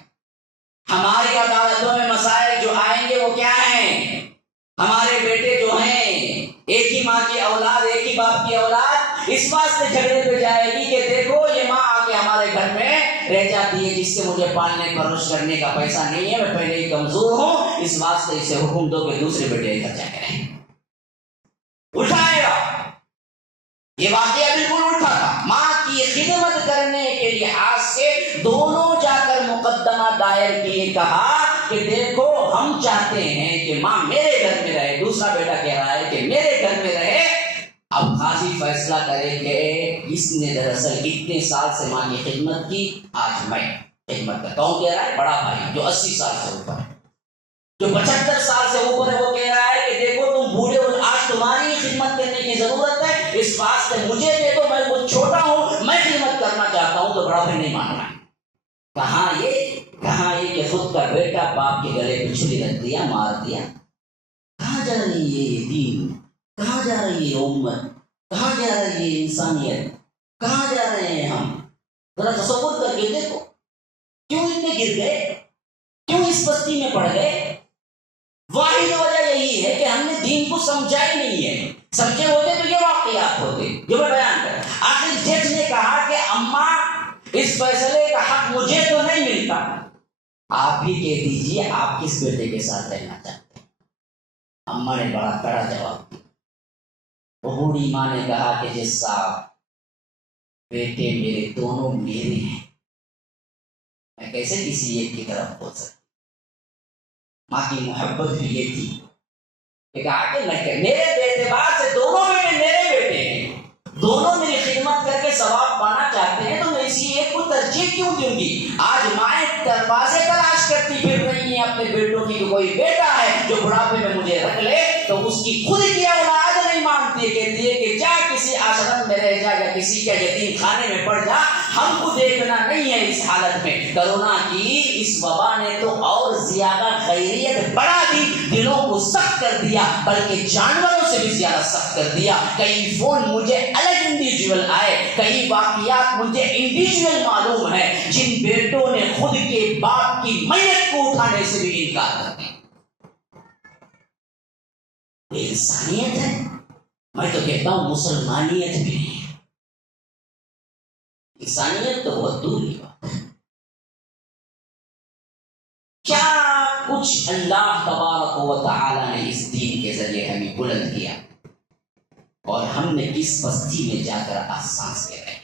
ہماری عدالتوں میں مسائل جو آئیں گے وہ کیا ہیں؟ ہمارے بیٹے جو ہیں ایک ہی ماں کی اولاد، ایک ہی باپ کی اولاد، اس واسطے جھگڑے پہ جائے گی کہ دیکھو یہ ماں آ کے ہمارے گھر میں رہ جاتی ہے جس سے مجھے پالنے پرورش کرنے کا پیسہ نہیں ہے، میں پہلے ہی کمزور ہوں، اس واسطے اسے حکم دو کہ دوسرے بیٹے گھر جا کے رہیں۔ اٹھائے گا، یہ واقعہ بالکل الٹا تھا۔ ماں کی خدمت کرنے کے لحاظ سے دونوں جا کر مقدمہ دائر کیے، کہا کہ دیکھو ہم چاہتے ہیں کہ ماں میرے گھر میں رہے، دوسرا بیٹا کہہ رہا ہے کہ میرے گھر میں رہے۔ اب قاضی فیصلہ کرے کہ اس نے دراصل اتنے سال سے ماں کی خدمت کی، آج میں خدمت کرتا ہوں۔ کہہ رہا ہے بڑا بھائی جو 80 سال سے اوپر ہے، جو 75 سال سے اوپر ہے، وہ کہہ رہا ہے کہ دیکھو تم بوڑھے ہو، آج تمہاری خدمت کرنے کی ضرورت ہے، اس واسطے مجھے دے دو، میں وہ چھوٹا ہوں، میں خدمت کرنا چاہتا ہوں۔ تو بڑا بھائی نہیں مان رہا ہے۔ کہاں یہ کہ خود کا بیٹا باپ کے گلے پہ چھری رکھ دیا، مار دیا۔ کہاں جا رہی ہے یہ دین؟ کہاں جا رہی ہے امت؟ کہاں جا رہی ہے انسانیت؟ کہاں جا رہے ہیں ہم؟ ذرا تصور کر کے دیکھو، کیوں اتنے گر گئے؟ کیوں اس بستی میں پڑ گئے؟ واحد وجہ یہی ہے کہ ہم نے دین کو سمجھا ہی نہیں ہے۔ سمجھے ہوتے تو یہ واقعات ہوتے جو میں بیان کر۔ آخر جج نے کہا کہ اماں اس فیصلے کا حق مجھے تو نہیں ملتا، آپ ہی کہہ دیجئے آپ کس بیٹے کے ساتھ رہنا چاہتے ہیں۔ اماں نے بڑا کڑا جواب دیا۔ بوڑھی ماں نے کہا کہ جس صاحب بیٹے میرے دونوں میرے ہیں، میں کیسے کسی ایک کی طرف ہو سکتا؟ ماں کی محبت بھی یہ تھی کہ کہا کہ میرے اعتبار سے دونوں بیٹے میرے بیٹے ہیں، دونوں میری خدمت کر کے ثواب پانا چاہتے ہیں، تو میں اسی ایک کو ترجیح کیوں دوں گی؟ آج مائیں دروازے تلاش کرتی پھر رہی ہیں اپنے بیٹوں کی، کوئی بیٹا ہے جو بڑھاپے میں مجھے رکھ لے، تو اس کی خود کی اولاد نہیں مانتی ہے، کہتی ہے کہ جا کسی آشرم میں رہ جا یا کسی کے یتیم خانے میں پڑ جا، ہم کو دیکھنا نہیں ہے اس حالت میں۔ کرونا کی اس وبا نے تو اور زیادہ غیریت بڑھا دی، دلوں کو سخت کر دیا، بلکہ جانوروں سے بھی زیادہ سخت کر دیا۔ کئی فون مجھے الگ انڈیویجول آئے، کئی واقعات مجھے انڈیویجول معلوم ہے جن بیٹوں نے خود کے باپ کی میت کو اٹھانے سے بھی انکار کر دیا۔ یہ انسانیت ہے؟ میں تو کہتا ہوں مسلمانیت بھی نہیں ہے، انسانیت تو بہت دور کی بات ہے۔ کیا کچھ اللہ تبارک و تعالی نے اس دین کے ذریعے ہمیں بلند کیا، اور ہم نے کس بستی میں جا کر احساس لے رہے ہیں۔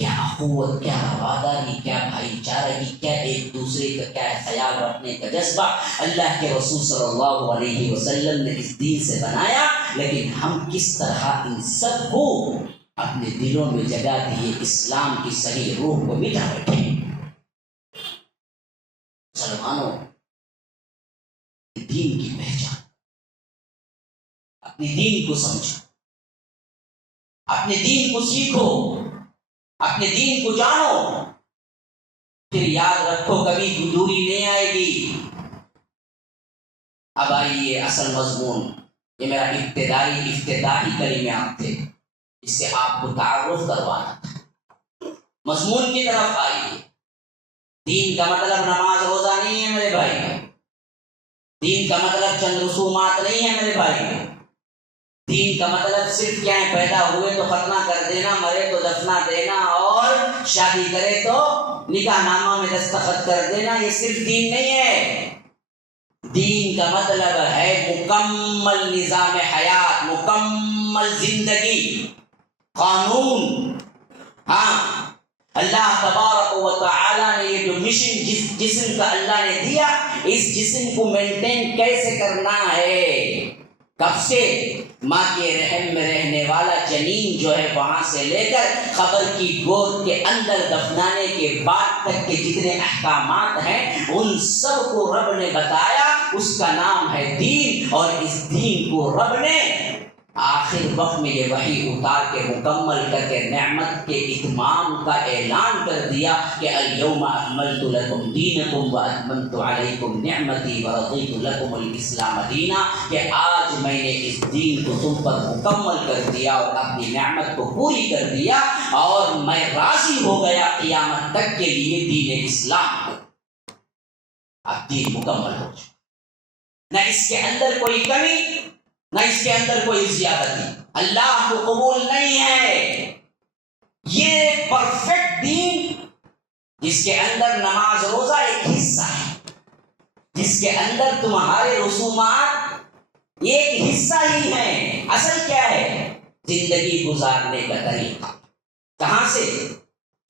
کیا اخوت، کیا رواداری، کیا بھائی چارگی، کیا ایک دوسرے کا کیا خیال رکھنے کا جذبہ اللہ کے رسول صلی اللہ علیہ وسلم نے اس دین سے بنایا، لیکن ہم کس طرح ان سب کو اپنے دلوں میں جگہ دیے اسلام کی صحیح روح کو مٹا بیٹھے۔ مسلمانوں، دین کی پہچان، اپنے دین کو سمجھو، اپنے دین کو سیکھو، اپنے دین کو جانو، پھر یاد رکھو کبھی دوری نہیں آئے گی۔ اب آئیے اصل مضمون، یہ میرا افتتاحی کلمات تھے، اس سے آپ کو تعارف کروانا تھا۔ مضمون کی طرف آئیے۔ دین کا مطلب نماز روزہ نہیں ہے میرے بھائی، دین کا مطلب چند رسومات نہیں ہے میرے بھائی، دین کا مطلب صرف کیا ہے؟ پیدا ہوئے تو ختنہ کر دینا، مرے تو دفنا دینا، اور شادی کرے تو نکاح نامہ میں دستخط کر دینا، یہ صرف دین نہیں ہے۔ دین کا مطلب ہے مکمل نظام حیات، مکمل زندگی، قانون۔ ہاں، اللہ تبارک و تعالی نے یہ جو مشن جس جسم کا اللہ نے دیا، اس جسم کو مینٹین کیسے کرنا ہے، کب سے؟ ماں کے رحم میں رہنے والا جنین جو ہے وہاں سے لے کر قبر کی گود کے اندر دفنانے کے بعد تک کے جتنے احکامات ہیں ان سب کو رب نے بتایا، اس کا نام ہے دین، اور اس دین کو رب نے آخر وقت میں یہ وحی اتار کے مکمل کر کے نعمت کے اتمام کا اعلان کر دیا کہ الیوم اکملت لکم دینکم واتممت علیکم نعمتی ورضیت لکم الاسلام دینا، کہ آج میں نے اس دین کو تم پر مکمل کر دیا اور اپنی نعمت کو پوری کر دیا، اور میں راضی ہو گیا قیامت تک کے لیے دین اسلام کو۔ اب دین مکمل ہو چکا، نہ اس کے اندر کوئی کمی نہ اس کے اندر کوئی زیادتی، اللہ کو قبول نہیں ہے یہ پرفیکٹ دین جس کے اندر نماز روزہ ایک حصہ ہے، جس کے اندر تمہارے رسومات ایک حصہ ہی ہیں۔ اصل کیا ہے؟ زندگی گزارنے کا طریقہ۔ کہاں سے؟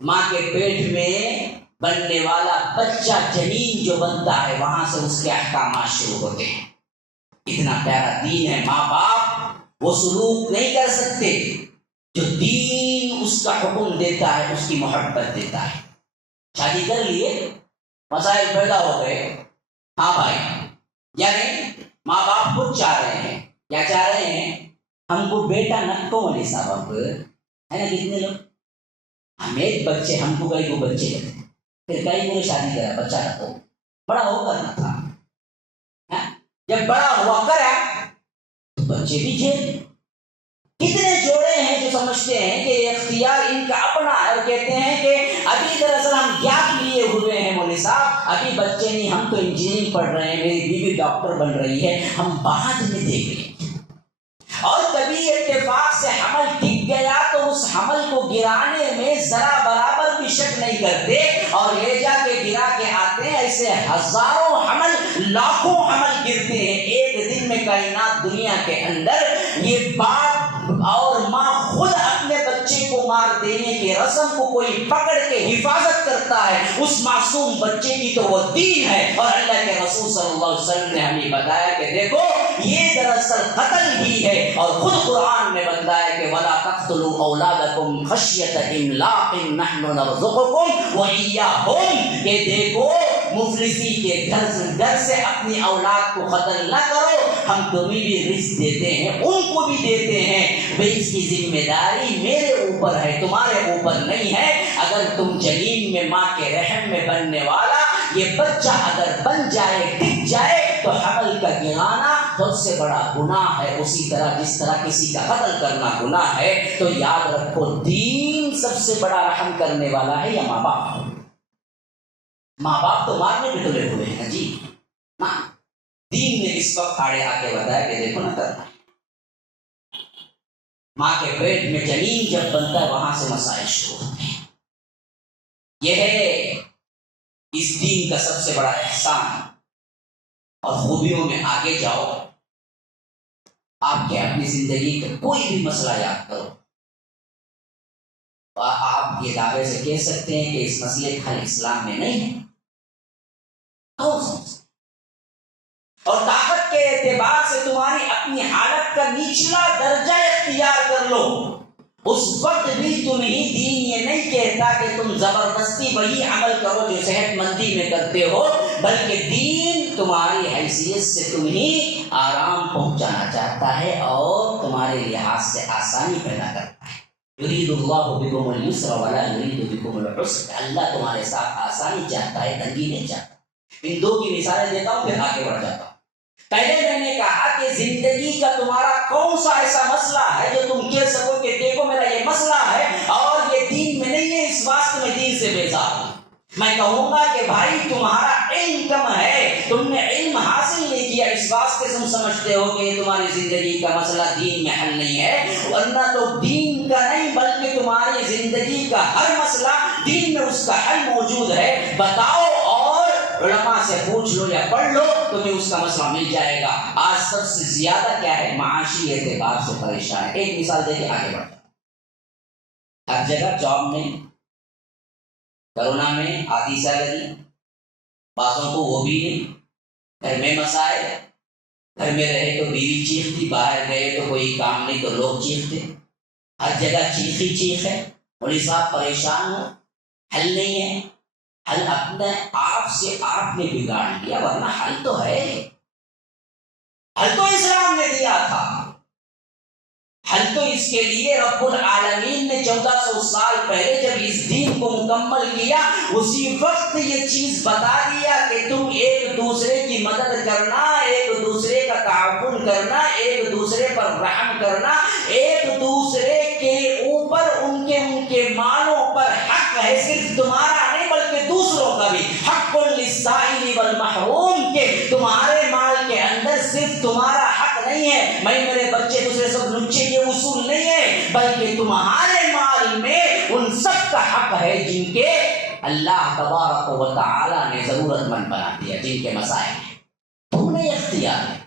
ماں کے پیٹ میں بننے والا بچہ جنین جو بنتا ہے وہاں سے اس کے احکامات شروع ہوتے ہیں۔ اتنا پیارا دین ہے، ماں باپ وہ سلوک نہیں کر سکتے جو دین اس کا حکم دیتا ہے، اس کی محبت دیتا ہے۔ شادی کر لیے، مسائل پیدا ہو گئے، ہاں بھائی، یعنی ماں باپ خود چاہ رہے ہیں، کیا چاہ رہے ہیں؟ ہم کو بیٹا نہ کو والے صاحب ہے نا، کتنے لوگ ہمیں ایک بچے، ہم کو کئی کو بچے لگتے، پھر کئی کو شادی کرا، بچہ رکھو، بڑا ہو کرنا تھا، جب بڑا ہوا کرا تو بچے بھی جھیل۔ کتنے جوڑے ہیں جو سمجھتے ہیں کہ اختیار ان کا اپنا ہے اور کہتے ہیں کہ ابھی دراصل ہم گیپ لیے ہوئے ہیں مولوی صاحب، ابھی بچے نہیں، ہم تو انجینئرنگ پڑھ رہے ہیں، میری بیوی ڈاکٹر بن رہی ہے، ہم بعد میں دیکھ لیں گے۔ اور کبھی اتفاق سے حمل ٹک گیا تو اس حمل کو گرانے میں ذرا برابر بھی شک نہیں کرتے اور لے جا کے گرا کے آتے ہیں۔ ایسے ہزاروں حمل، لاکھوں حمل گرتے ہیں ایک دن میں کائنات دنیا کے اندر۔ یہ باپ اور ماں خود اپنے بچے کو مار دینے کی رسم کو کوئی پکڑ کے حفاظت کرتا ہے، اس معصوم بچے کی تو وہ دین ہے۔ اور اللہ کے رسول صلی اللہ علیہ وسلم نے ہمیں بتایا کہ دیکھو یہ دراصل قتل ہی ہے، اور خود قرآن میں بتایا کہ وَلَا تَقْتُلُوا أَوْلَادَكُمْ خَشْيَةَ إِمْلَاقٍ نَحْنُ نَرْزُقُكُمْ وَإِيَّاهُمْ، کہ دیکھو مفلسی کے گھر سے اپنی اولاد کو قتل نہ کرو، ہم تمہیں بھی رزق دیتے ہیں، ان کو بھی دیتے ہیں، بھئی اس کی ذمہ داری میرے اوپر ہے، تمہارے اوپر نہیں ہے۔ اگر تم جنین میں ماں کے رحم میں بننے والا یہ بچہ اگر بن جائے، ٹک جائے، تو حمل کا گرانا سب سے بڑا گناہ ہے، اسی طرح جس طرح کسی کا قتل کرنا گناہ ہے۔ تو یاد رکھو دین سب سے بڑا رحم کرنے والا ہے یا ماں باپ؟ ماں باپ تو مارنے پہ تلے ہوئے ہیں جی، ہاں، دین نے اس وقت آڑے آ کے بتایا کہ دیکھو نہ کرنا۔ ماں کے پیٹ میں جنین جب بنتا ہے وہاں سے مسائل شروع ہوتے ہیں۔ یہ ہے اس دین کا سب سے بڑا احسان۔ اور خوبیوں میں آگے جاؤ، آپ کے اپنی زندگی کا کوئی بھی مسئلہ یاد کرو، آپ یہ دعوے سے کہہ سکتے ہیں کہ اس مسئلے کا حل اسلام میں نہیں ہے۔ اور طاقت کے اعتبار سے تمہاری اپنی حالت کا نچلا درجہ اختیار کر لو، اس وقت بھی تمہیں دین یہ نہیں کہتا کہ تم زبردستی وہی عمل کرو جو صحت مندی میں کرتے ہو، بلکہ دین تمہاری حیثیت سے تمہیں آرام پہنچانا چاہتا ہے اور تمہارے لحاظ سے آسانی پیدا کرتا ہے۔ یرید اللہ بکم اليسر ولا یرید بکم العسر، اللہ تمہارے ساتھ آسانی چاہتا ہے، تنگی نہیں چاہتا۔ ان دو کی مثالیں دیتا ہوں پھر آگے بڑھ جاتا ہوں۔ پہلے میں نے کہا کہ زندگی کا تمہارا کون سا ایسا مسئلہ ہے جو تم کہہ سکو کہ دیکھو میرا یہ مسئلہ ہے اور یہ دین میں نہیں ہے، اس واسطے میں دین سے بیزار ہوں۔ میں کہوں گا کہ بھائی تمہارا علم کم ہے، تم نے علم حاصل نہیں کیا، اس واسطے تم سمجھتے ہو کہ یہ تمہاری زندگی کا مسئلہ دین میں حل نہیں ہے، ورنہ تو دین کا نہیں بلکہ تمہاری زندگی کا ہر مسئلہ دین میں اس کا حل موجود ہے۔ بتاؤ، اور علماء سے پوچھ لو یا پڑھ لو، تمہیں اس کا مسئلہ مل جائے گا۔ آج سب سے زیادہ کیا ہے؟ معاشی اعتبار سے پریشان ہے۔ ایک مثال دے کے آگے بڑھتا ہوں۔ ہر جگہ جاب میں، کرونا میں آدھی سیلری، بعضوں کو وہ بھی نہیں، گھر میں مسائل، گھر میں رہے تو بیوی چیختی، باہر گئے تو کوئی کام نہیں تو لوگ چیختے، ہر جگہ چیخ ہی چیخ ہے۔ مولوی صاحب پریشان ہو، حل نہیں ہے، حل اپنے آپ سے آپ نے بگاڑ لیا، ورنہ حل تو ہے، حل تو اسلام نے دیا تھا۔ حل تو اس کے لیے رب العالمین نے 1400 سال پہلے جب اس دین کو مکمل کیا اسی وقت یہ چیز بتا دیا کہ تم ایک دوسرے کی مدد کرنا، ایک دوسرے کا تعاون کرنا، ایک دوسرے پر رحم کرنا، ایک دوسرے کے اوپر ان کے مالوں پر حق ہے، صرف تمہارا نہیں بلکہ دوسروں کا بھی، حق للسائل والمحروم، کہ تمہارے مال کے اندر صرف تمہارا حق نہیں ہے، میں میرے بچے دوسرے سب لچے، یہ اصول نہیں ہے، بلکہ تمہارے مال میں ان سب کا حق ہے جن کے اللہ تبارک و تعالی نے ضرورت مند بنا دیا، جن کے مسائل ہیں، تم نے اختیار ہے،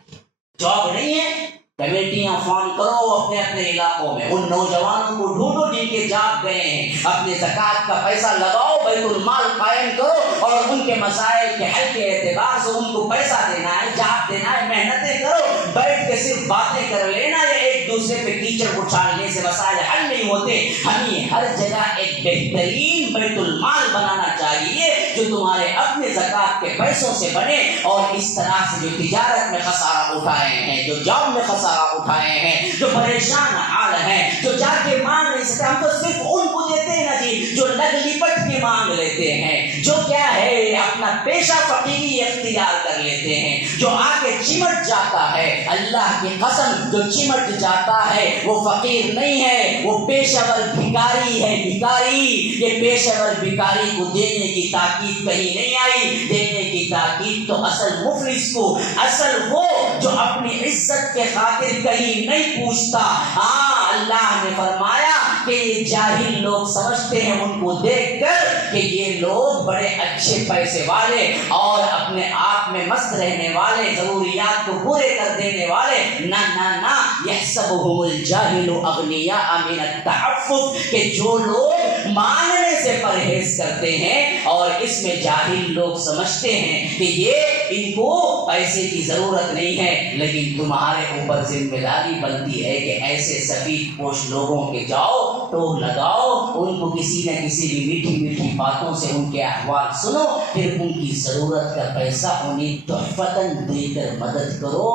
جاب نہیں ہے، کمیٹیاں فارم کرو اپنے اپنے علاقوں میں، ان نوجوانوں کو ڈھونڈو جن کے جاب گئے ہیں، اپنے زکوٰۃ کا پیسہ لگاؤ، بیت المال قائم کرو اور ان کے مسائل کے حل کے اعتبار سے ان کو پیسہ دینا ہے، جاب دینا ہے، محنتیں کرو، بیٹھ کے صرف باتیں کر لینا یا ایک دوسرے پہ کیچڑ اچھالنے سے مسائل حل نہیں ہوتے۔ ہمیں ہر جگہ ایک بہترین بیت المال بنانا چاہیے جو تمہارے اپنے زکوٰۃ کے پیسوں سے بنے، اور اس طرح سے جو تجارت میں خسارہ اٹھائے ہیں، جو جاب میں خسارہ اٹھائے ہیں، جو پریشان حال ہیں، جو جا کے مانگ نہیں سکتے، ہم تو صرف ان کو دیتے ہیں نا جی جو لگ لپٹ کے مانگ لیتے ہیں، جو کیا ہے اپنا پیشہ فقیری اختیار کر لیتے ہیں، جو آ کے چمٹ جاتا ہے، اللہ کی قسم جو چمٹ جاتا ہے وہ فقیر نہیں ہے، وہ پیشہ ور بھکاری ہے، بھکاری۔ یہ پیشہ ور بھکاری کو دینے کی تاکید کہیں نہیں آئی، دینے کی تاکید تو اصل مفلس کو، اصل وہ جو اپنی عزت کے خاطر کہیں نہیں پوچھتا۔ ہاں اللہ نے فرمایا کہ یہ جاہل لوگ سمجھتے ہیں ان کو دیکھ کر کہ یہ لوگ بڑے اچھے پیسے والے اور اپنے آپ میں مست رہنے والے، ضروریات کو پورے کر دینے والے، نہ نہ نہ، یحسبهم الجاہل اغنیاء من التعفف، کہ جو لوگ مانگنے سے پرہیز کرتے ہیں اور اس میں جاہل لوگ سمجھتے ہیں کہ یہ ان کو پیسے کی ضرورت نہیں ہے، لیکن تمہارے اوپر ذمہ داری بنتی ہے کہ ایسے سفید پوش لوگوں کے جاؤ، ٹوک لگاؤ، ان کو کسی نہ کسی بھی میٹھی میٹھی باتوں سے ان کے احوال سنو، پھر ان کی ضرورت کا پیسہ انہیں تحفتاً دے کر مدد کرو،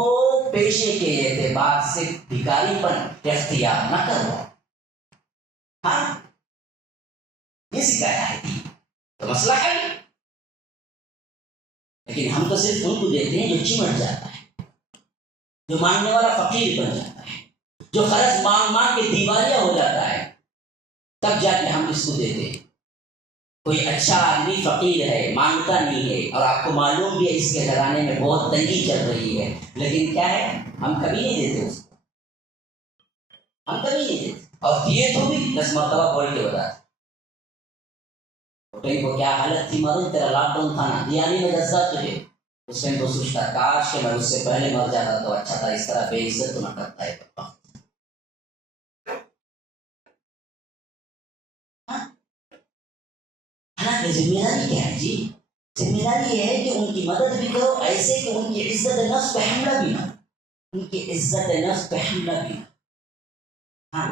پیشے کے اعتبار سے بھکاری پن اختیار نہ کرو۔ ہاں یہ سکھایا ہے تو مسئلہ ہے، لیکن ہم تو صرف ان کو دیتے ہیں جو چمٹ جاتا ہے، جو مانگنے والا فقیر بن جاتا ہے، جو قرض مانگ مانگ کے دیوالیہ ہو جاتا ہے، تب جا کے ہم اس کو دیتے ہیں۔ کوئی اچھا آدمی فقیر ہے، مانگتا نہیں ہے، اور آپ کو معلوم بھی ہے اس کے گھرانے میں بہت تنگی چل رہی ہے، لیکن کیا ہے ہم کبھی نہیں دیتے اس کو، ہم کبھی نہیں دیتے، اور دیے تو بھی 10 مرتبہ بول کے بتا کہیں کو کیا حالت تھی، معلوم تیرا لاک ڈاؤن تھا نا، دیا نہیں میں 10 ہزار تجھے، اس میں تو سوچتا کاش کہ میں اس سے پہلے مر جاتا تو اچھا تھا، اس طرح بے عزت تو نہ کرتا ہے۔ حالانکہ ذمہ داری کیا ہے جی؟ ذمہ داری یہ ہے کہ ان کی مدد بھی کرو ایسے کہ ان کی عزت نفس پہ حملہ بھی نہ، ان کی عزت نفس پہ حملہ بھی نہ۔ ہاں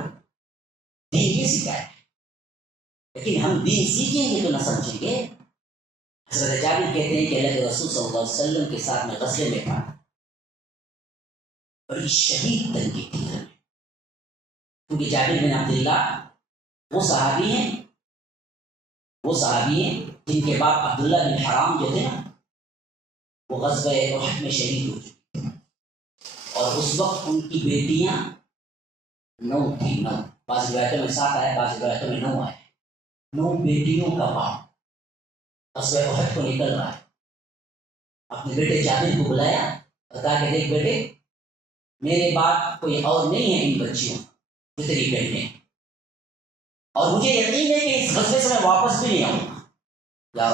دین یہ سکھایا ہے، لیکن ہم دین سیکھیں گے تو نہ سمجھیں گے۔ حضرت جابر کہتے ہیں کہ اللہ کے رسول صلی اللہ علیہ وسلم کے ساتھ میں غزوے میں تھا، بڑی شدید تنگی تھی، کیونکہ جابر بن عبداللہ وہ صحابی ہیں جن کے باپ عبداللہ بن حرام جو تھے نا وہ غزوہ احد میں شہید ہو چکے، اور اس وقت ان کی بیٹیاں 9 تھیں، 9، بعض روایتوں میں 7 آئے، بعض روایتوں میں 9 آئے، 9 بیٹیوں کا باپ غزوہ احد کو نکل رہا ہے، اپنے بیٹے جابر کو بلایا اور کہا کہ دیکھ بیٹے میرے باپ کوئی اور نہیں ہے ان بچیوں جو تیری بہنیں، اور مجھے یقین ہے کہ اس غزوے سے میں واپس بھی نہیں آؤں گا، یا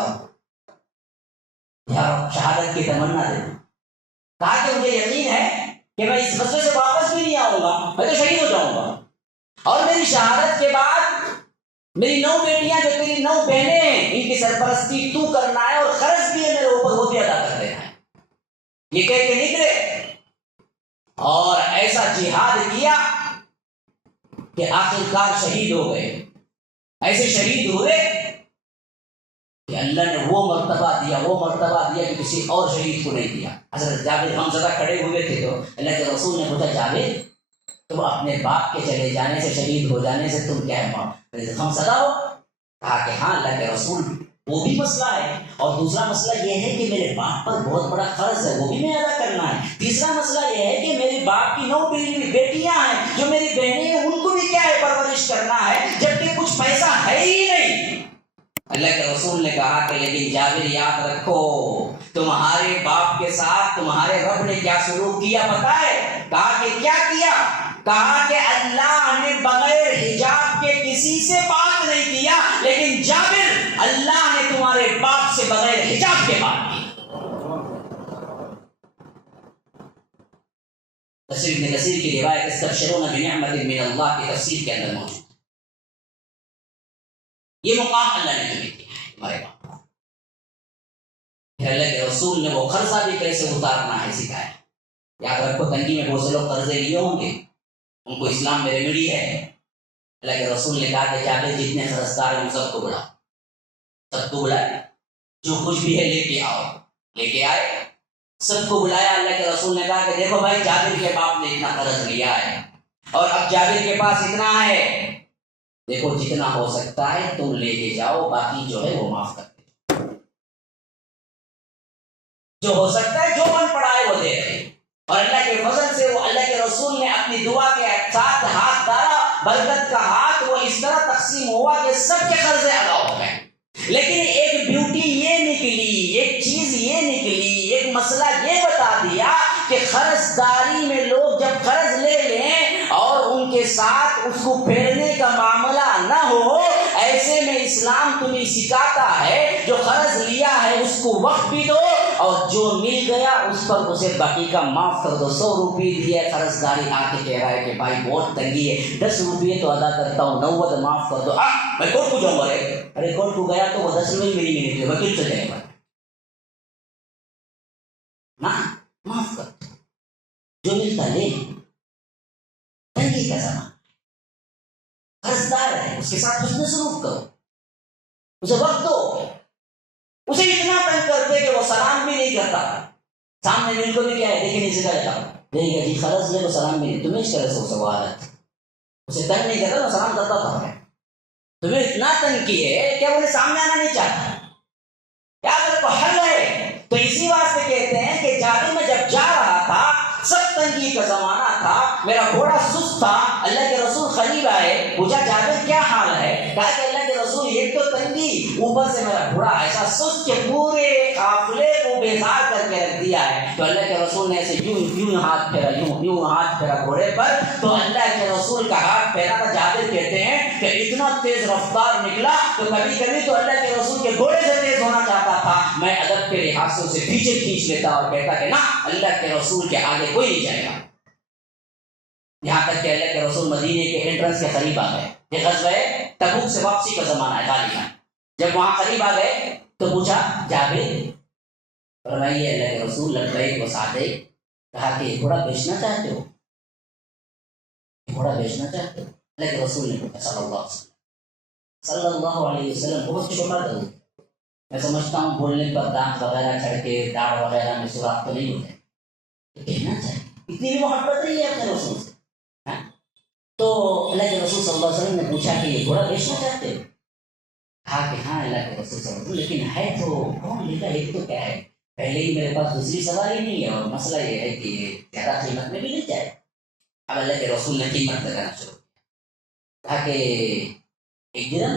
رب شہادت کی تمنا دے دوں۔ کہا کہ مجھے یقین ہے کہ میں اس غزوے سے واپس بھی نہیں آؤں گا، میں تو شہید ہو جاؤں گا، اور میری شہادت کے بعد میری 9 بیٹیاں جو تیری 9 بہنیں ہیں ان کی سرپرستی تو کرنا ہے، اور قرض بھی ہے میرے اوپر وہ بھی ادا کر دینا ہے۔ یہ کہہ کے نکلے اور ایسا جہاد کیا کہ آخرکار شہید ہو گئے، ایسے شہید ہوئے کہ اللہ نے وہ مرتبہ دیا کہ کسی اور شہید کو نہیں دیا۔ حضرت جابر غمزدہ کھڑے ہوئے تھے تو اللہ کے رسول نے پوچھا جابر تم اپنے باپ کے چلے جانے سے، شہید ہو جانے سے تم کیا غم زدہ ہو؟ کہا کہ ہاں اللہ کے رسول وہ بھی مسئلہ ہے، اور دوسرا مسئلہ یہ ہے کہ میرے باپ پر بہت بڑا قرض ہے، وہ بھی میں ادا کرنا ہے۔ تیسرا مسئلہ یہ ہے کہ میرے باپ کی 9 بیٹیاں ہیں، جو میری بہنیں ہیں ان کو بھی کیا ہے پرورش کرنا ہے، جبکہ کچھ پیسہ ہے ہی نہیں۔ اللہ کے رسول نے کہا کہ لیکن جابر یاد رکھو تمہارے باپ کے ساتھ تمہارے رب نے کیا سلوک کیا پتہ ہے؟ کہا کہ کیا کیا؟ کہا کہ اللہ نے بغیر حجاب کے کسی سے بات نہیں کیا، لیکن جابر اللہ نے تمہارے باپ سے بغیر حجاب کے بات کی۔ تفسیر ابن کثیر کی روایت استبشرون بنعمت من اللہ کی تفسیر کے اندر موجود ہے۔ یہ مقام اللہ نے تمہیں دیا ہے تمہارے باپ کو۔ پھر اللہ کے رسول نے وہ قرضہ بھی کیسے اتارنا ہے سکھایا۔ یاد رکھو تنگی میں بہت سے لوگ قرضے لیے ہوں گے، ان کو اسلام میں ریمیڈی ہے۔ اللہ کے رسول نے کہا کہ جابر جتنے قرضدار ہیں سب کو بلاؤ، سب کو بلائے، جو کچھ بھی ہے لے کے آؤ۔ لے کے آئے، سب کو بلایا۔ اللہ کے رسول نے کہا کہ دیکھو بھائی جابر کے باپ نے اتنا قرض لیا ہے اور اب جابر کے پاس اتنا ہے، دیکھو جتنا ہو سکتا ہے تم لے کے جاؤ، باقی جو ہے وہ معاف کر دے، جو ہو سکتا ہے جو بن پڑا ہے وہ دے دے۔ اور اللہ کے فضل سے وہ اللہ کے رسول نے اپنی دعا کے ساتھ ہاتھ ڈالا، برکت کا ہاتھ وہ اس طرح تقسیم ہوا کہ سب کے قرضے ادا ہو گئے۔ لیکن ایک بیوٹی یہ نکلی، ایک چیز یہ نکلی، ایک مسئلہ یہ بتا دیا کہ قرض داری میں لوگ جب قرض لے لیں اور ان کے ساتھ اس کو پھیرنے کا معاملہ نہ ہو، ایسے میں اسلام تمہیں سکھاتا ہے جو قرض لیا ہے اس کو وقت بھی دو، اور جو مل گیا اس پر اسے باقی کا معاف کر دو۔ 100 روپے دیے قرض داری آ کے کہہ رہا ہے کہ بھائی بہت تنگی ہے، 10 روپے تو ادا کرتا ہوں، 90 معاف کر دو۔ میں کورٹ کو جاؤں گا، ارے کورٹ کو گیا تو وہ 10 روپے میری نہیں تھی، وکیل سے جائے گا، معاف کر دو، جو ملتا لے۔ تنگی کا زمانہ، قرضدار ہے اس کے ساتھ حسن سلوک کرو، اسے وقت دو۔ اسے اتنا تنگ کرتے کہ وہ سلام بھی نہیں کرتا، سامنے مل کو بھی کیا ہے دیکھے نہیں سکھا جاتا، دیکھے گا جی قرض لے تو سلام بھی نہیں، تمہیں اس طرح سے سوال ہے، اسے تنگ نہیں کرتا، وہ سلام کرتا تھا، تمہیں اتنا تنگ کیے کہ انہیں سامنے آنا نہیں چاہتا۔ یاد رکھو حل ہے۔ تو اسی واسطے کہتے ہیں کہ جابر میں جب جا رہا تھا سب تنگی کا زمانہ تھا، میرا گھوڑا سست تھا، اللہ کے رسول قریب آئے، پوچھا جابر کیا حال ہے؟ کہا کہ اللہ کے رسول ایک تو تنگی، اوپر سے میرا گھوڑا ایسا سست کہ پورے قافلے کو بیزار کر کے رکھ دیا ہے۔ تو اللہ کے رسول نے ایسے یوں ہاتھ پھیرا، یوں ہاتھ پھیرا گھوڑے پر، تو اللہ کے رسول کا ہاتھ پھیرا تھا۔ جابر کہتے ہیں کہ اتنا تیز رفتار نکلا تو کبھی کبھی تو اللہ کے رسول کے گھوڑے سے تیز ہونا چاہتا تھا، میں ادب کے لحاظ سے اسے پیچھے کھینچ لیتا اور کہتا کہ نہ، اللہ کے رسول کے آگے کوئی نہیں جائے گا۔ یہاں تک کہ اللہ کے رسول مدینے کے انٹرنس کے قریب آ گئے۔ یہ غزوہ تبوک سے واپسی کا زمانہ ہے غالباً۔ جب وہاں قریب آ گئے تو پوچھا جابر، فرمائیے اللہ کے رسول لبیک و سعدیک، کہا کہ گھوڑا بیچنا چاہتے ہو؟ گھوڑا بیچنا چاہتے ہو؟ اللہ کے رسول نے پوچھا صلی اللہ علیہ وسلم بہت چھوٹا تھا، میں سمجھتا ہوں بولنے پر دانت وغیرہ چڑھ کے داڑھ وغیرہ میں سوراخ تو نہیں ہوتے، تو کہنا چاہیے، اتنی بھی محبت نہیں ہے اپنے رسول سے۔ تو اللہ کے رسول صلی اللہ علیہ وسلم نے پوچھا کہ یہ گھوڑا بیچنا چاہتے ہو؟ کہا کہ ہاں اللہ کے رسول صلی اللہ علیہ وسلم، لیکن ہے تو کون لے گا؟ ایک تو کیا ہے، پہلے ہی میرے پاس دوسری سواری نہیں ہے، اور مسئلہ یہ ہے کہ زیادہ قیمت میں بھی نہیں جائے۔ اب اللہ کے رسول نے قیمت لگانا شروع کیا، کہا کہ 1 درہم،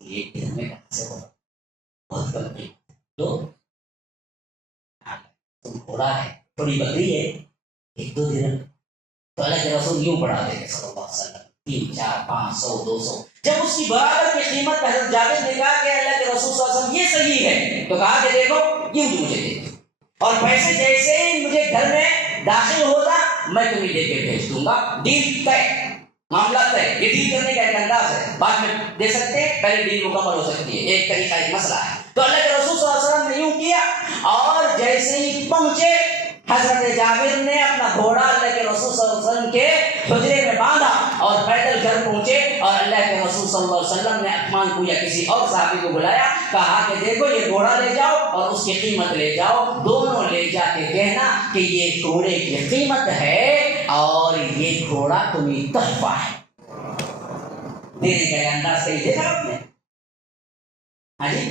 1 درہم میں کہاں سے ہوگا، بہت کم قیمت، تو گھوڑا ہے، تھوڑی بکری ہے، 1-2 درہم۔ تو اللہ کے رسول یوں بڑھا دے گے صلی اللہ علیہ وسلم، 300 400 500 200۔ جب اس کی برابر کی قیمت حضرت جابر نے کہا کہ اللہ کے رسول صلی اللہ علیہ وسلم یہ صحیح ہے، تو کہا کہ دیکھو یہ مجھے دے دو، اور پیسے جیسے ہی مجھے گھر میں داخل ہوگا میں تمہیں دے کے بھیج دوں گا، ڈیل طے، معاملہ طے۔ یہ ڈیل کرنے کا ایک انداز ہے، بعد میں دے سکتے ہیں، پہلے ڈیل مکمل ہو سکتی ہے، ایک طریقہ ایک مسئلہ ہے۔ تو اللہ کے رسول صلی اللہ علیہ وسلم نے یوں کیا، اور جیسے ہی پہنچے حضرت جابر نے اپنا گھوڑا اللہ کے رسول صلی اللہ علیہ وسلم کے حجرے میں باندھا اور پیدل گھر پہنچے، اور اللہ کے رسول صلی اللہ علیہ وسلم نے عثمان کو یا کسی اور صحابی کو بلایا، کہا کہ دیکھو یہ گھوڑا لے جاؤ اور اس کی قیمت لے جاؤ، دونوں لے جا کے کہنا کہ یہ گھوڑے کی قیمت ہے اور یہ گھوڑا تمہیں تحفہ ہے. دینے کا انداز کہیں دیکھا آپ نے؟ ہاں جی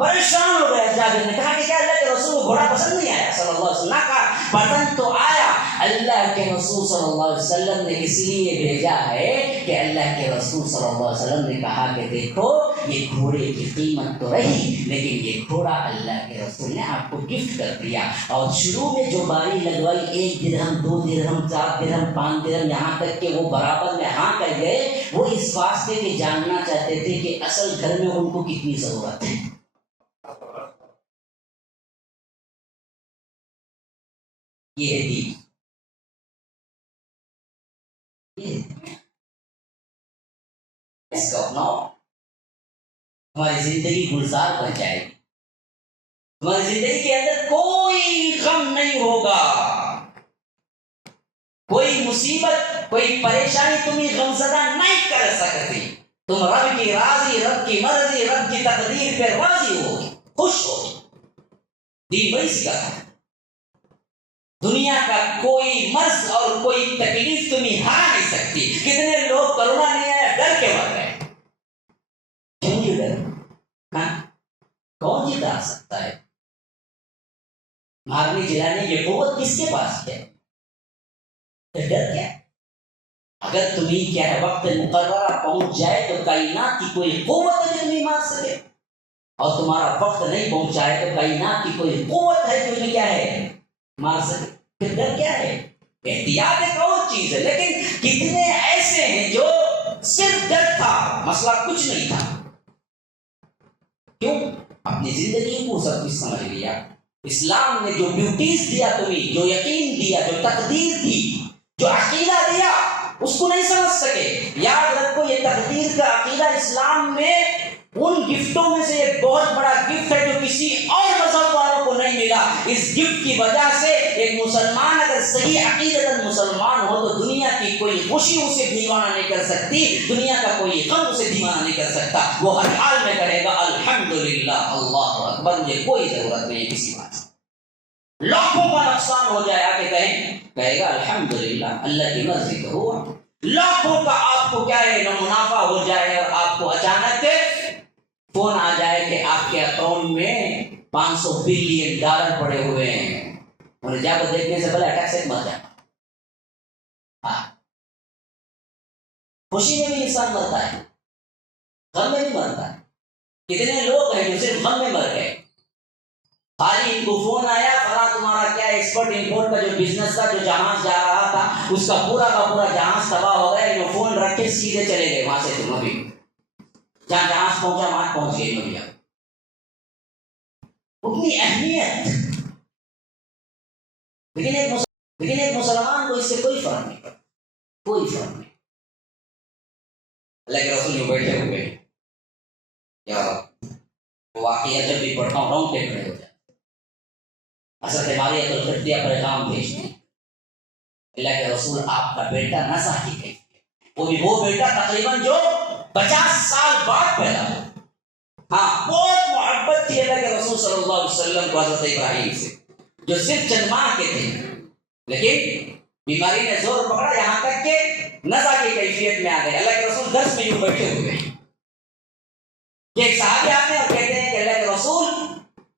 پریشان ہو گیا. جابر نے کہا کہ کیا اللہ کے رسول کو گھوڑا پسند نہیں آیا صلی اللہ علیہ وسلم؟ کہا پسند تو آیا. اللہ کے رسول صلی اللہ علیہ وسلم نے اس لیے بھیجا ہے کہ اللہ کے رسول صلی اللہ علیہ وسلم نے کہا کہ دیکھو یہ گھوڑے کی قیمت تو رہی لیکن یہ گھوڑا اللہ کے رسول نے آپ کو گفٹ کر دیا. اور شروع میں جو باری لگوائی 1 درہم 2 درہم 4 درہم 5 درہم یہاں تک کہ وہ برابر میں ہاں کر گئے، وہ اس واسطے کہ جاننا چاہتے تھے کہ اصل گھر میں ان کو کتنی ضرورت ہے. یہ ہے دین. اس کو اپناؤ، ہماری زندگی گلزار بن جائے گی. ہماری زندگی کے اندر کوئی غم نہیں ہوگا، کوئی مصیبت کوئی پریشانی تمہیں غمزدہ نہیں کر سکتی. تم رب کی راضی، رب کی مرضی، رب کی تقدیر پہ راضی ہوگی، خوش ہوگی. دین وہی سکھاتا ہے. دنیا کا کوئی مرض اور کوئی تکلیف تمہیں ہرا نہیں سکتی. کتنے لوگ کرونا نہیں آیا ڈر کے مر گئے. کیوں یہ ڈر؟ ہاں کون جتا سکتا ہے؟ مارنے جلانے کی قوت کس کے پاس ہے؟ ڈر کیا؟ اگر تمہیں کیا ہے وقت مقررہ پہنچ جائے تو کائنات کی کوئی قوت ہے جو تمہیں مار سکے، اور تمہارا وقت نہیں پہنچائے تو کائنات کی کوئی قوت ہے جو تمہیں کیا ہے مار سکے. پھر ڈر کیا ہے؟ احتیاط ایک اور چیز ہے، لیکن کتنے ایسے ہیں جو صرف ڈر تھا، مسئلہ کچھ نہیں تھا. کیوں؟ اپنی زندگی کو سب کچھ سمجھ لیا. اسلام نے جو بیوٹیز دیا تمہیں، جو یقین دیا، جو تقدیر دی، جو عقیدہ دیا، اس کو نہیں سمجھ سکے. یاد رکھو یہ تقدیر کا عقیدہ اسلام میں ان گفٹوں میں سے ایک بہت بڑا گفٹ ہے جو کسی اور مذہب والوں کو نہیں ملا. اس گفٹ کی وجہ سے ایک مسلمان اگر صحیح عقیدتاً مسلمان ہو تو دنیا کی کوئی خوشی اسے دیوانہ نہیں کر سکتی، دنیا کا کوئی غم اسے دیوانہ نہیں کر سکتا. وہ ہر حال میں کرے گا الحمدللہ اللہ اکبر، مجھے کوئی ضرورت نہیں کسی بات. لاکھوں کا نقصان ہو جائے آ کے کہے گا الحمدللہ اللہ کی مرضی تو ہوا. لاکھوں کا آپ کو کیا ہے منافع ہو جائے اور آپ کو اچانک فون آ جائے کہ آپ کے اکاؤنٹ میں $500 بلین پڑے ہوئے ہیں، انہیں جا کو دیکھنے سے پہلے اٹیک سے مر جائے. ہاں خوشی میں بھی انسان مرتا ہے، غم میں بھی مرتا ہے. کتنے لوگ ہیں جو صرف غم میں مر گئے. خالی ان کو فون آیا فلاں تمہارا کیا ایکسپورٹ امپورٹ کا جو بزنس تھا، جو جہاز جا رہا تھا، اس کا پورا جہاز تباہ ہو گیا. انہوں فون رکھ کے سیدھے چلے گئے وہاں سے. تم ابھی جہاں جہاز پہنچا وہاں پہنچ گئے. نبی اتنی اہمیت. لیکن ایک مسلمان کو اس سے کوئی فرق نہیں پڑتا، کوئی فرق نہیں. اللہ کے رسول جو بیٹھے ہوئے یا واقعہ جب بھی پڑھتا ہوں رونگٹے کھڑے ہو جاتے. حضرت ماریہ القبطیہ پیغام بھیجتے ہیں اللہ کے رسول آپ کا بیٹا نزا کی گئی، وہ بھی وہ بیٹا تقریباً جو 50 سال بعد پیدا ہوا. ہاں بہت محبت تھی اللہ کے رسول صلی اللہ علیہ وسلم کو حضرت ابراہیم سے، جو صرف چند ماہ کے تھے، لیکن بیماری نے زور پکڑا یہاں تک کہ نزا کی کیفیت میں آ گئے. اللہ کے رسول درس میں یوں بیٹھے ہوئے ہیں کہ ایک صحابی آتے ہیں اور کہتے ہیں کہ اللہ کے رسول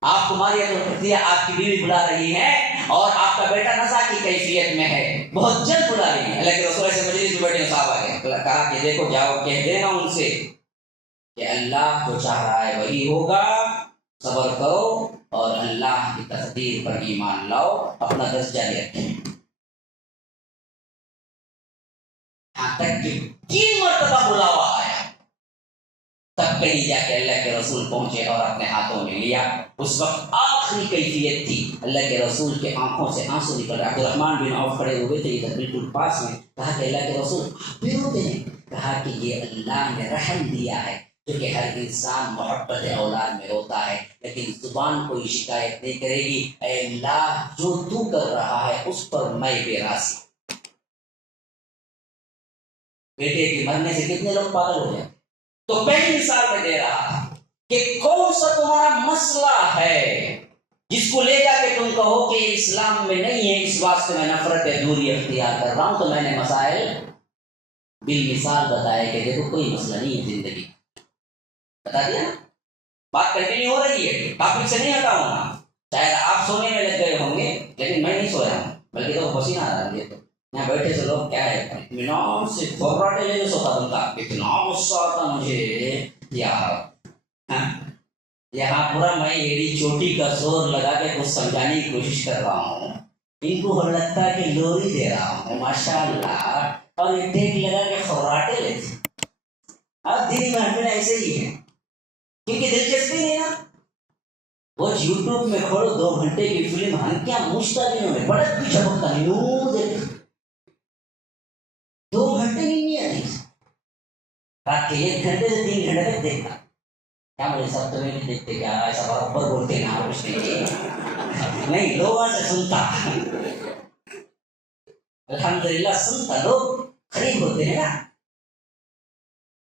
آپ کو ماریہ القبطیہ آپ کی بیوی بلا رہی ہے اور آپ کا بیٹا نزا کی کیفیت میں ہے، بہت جلد بلا رہی ہے. اللہ کے رسول ایسے مجلس میں بیٹھے صاحب آ گئے، کہا کہ دیکھو جاؤ کہہ دینا ان سے کہ اللہ جو چاہ رہا ہے وہی ہوگا، صبر کرو اور اللہ کی تقدیر پر ایمان لاؤ، اپنا درس جاری رکھیں. یہاں تک کہ 3 مرتبہ بلاوا آیا، تب کہیں جا کے اللہ کے رسول پہنچے اور اپنے ہاتھوں میں لیا. اس وقت آخری کیفیت تھی، اللہ کے رسول کے آنکھوں سے آنسو نکل رہا. عبدالرحمن بن عوف کھڑے ہوئے تھے ادھر بالکل پاس میں. کہا کہ اللہ کے رسول آپ بھی روتے ہیں؟ کہا کہ یہ اللہ نے رحم دیا ہے، کیونکہ ہر انسان محبت اولاد میں روتا ہے، لیکن زبان کوئی شکایت نہیں کرے گی. اے اللہ جو تو کر رہا ہے اس پر میں بے راضی. بیٹے کے مرنے سے کتنے لوگ پاگل ہو جائیں. تو پہلی مثال میں دے رہا کہ کون سا تمہارا مسئلہ ہے جس کو لے جا کے تم کہو کہ اسلام میں نہیں ہے، اس بات سے میں نفرت ہے، دوری اختیار کر رہا ہوں، تو میں نے مسائل بالمثال بتایا کہ دیکھو کوئی مسئلہ نہیں ہے زندگی، بتا دیا نا، بات کنٹینیو ہو رہی ہے، ٹاپک سے نہیں ہٹا ہوں گا، شاید آپ سونے میں لگ گئے ہوں گے لیکن میں نہیں سویا ہوں، بلکہ تو پسینہ آ رہا ہے تو یہاں بیٹھے سے لوگ کیا ہے اطمینان سے گھبراہٹے لینے سے ختم تھا، اتنا غصہ آتا مجھے یہاں پورا میں ایڑی چوٹی کا زور لگا کے کچھ سمجھانے کی کوشش کر رہا ہوں، ان کو ہم لگتا ہے کہ لوری دے رہا ہوں ماشاء اللہ، اور یہ ٹیک لگا کے خبراٹے لیتے، اب دن محفل ایسے ہی ہے کیونکہ دلچسپی نہیں نا، وہ یوٹیوب میں کھولو 2 گھنٹے کی فلم ہنکیاں مشتاقوں میں بڑک بھی چمکتا نہیں، یوں دیکھ 2 گھنٹے نہیں آتی، رات کے 1 گھنٹے سے 3 گھنٹے تک دیکھنا، کیا مجھے سب تمہیں بھی دیکھتے کیا ایسا برابر بولتے نا کچھ نہیں، لوگوں سے سنتا، الحمدللہ سنتا، لوگ قریب ہوتے ہیں نا،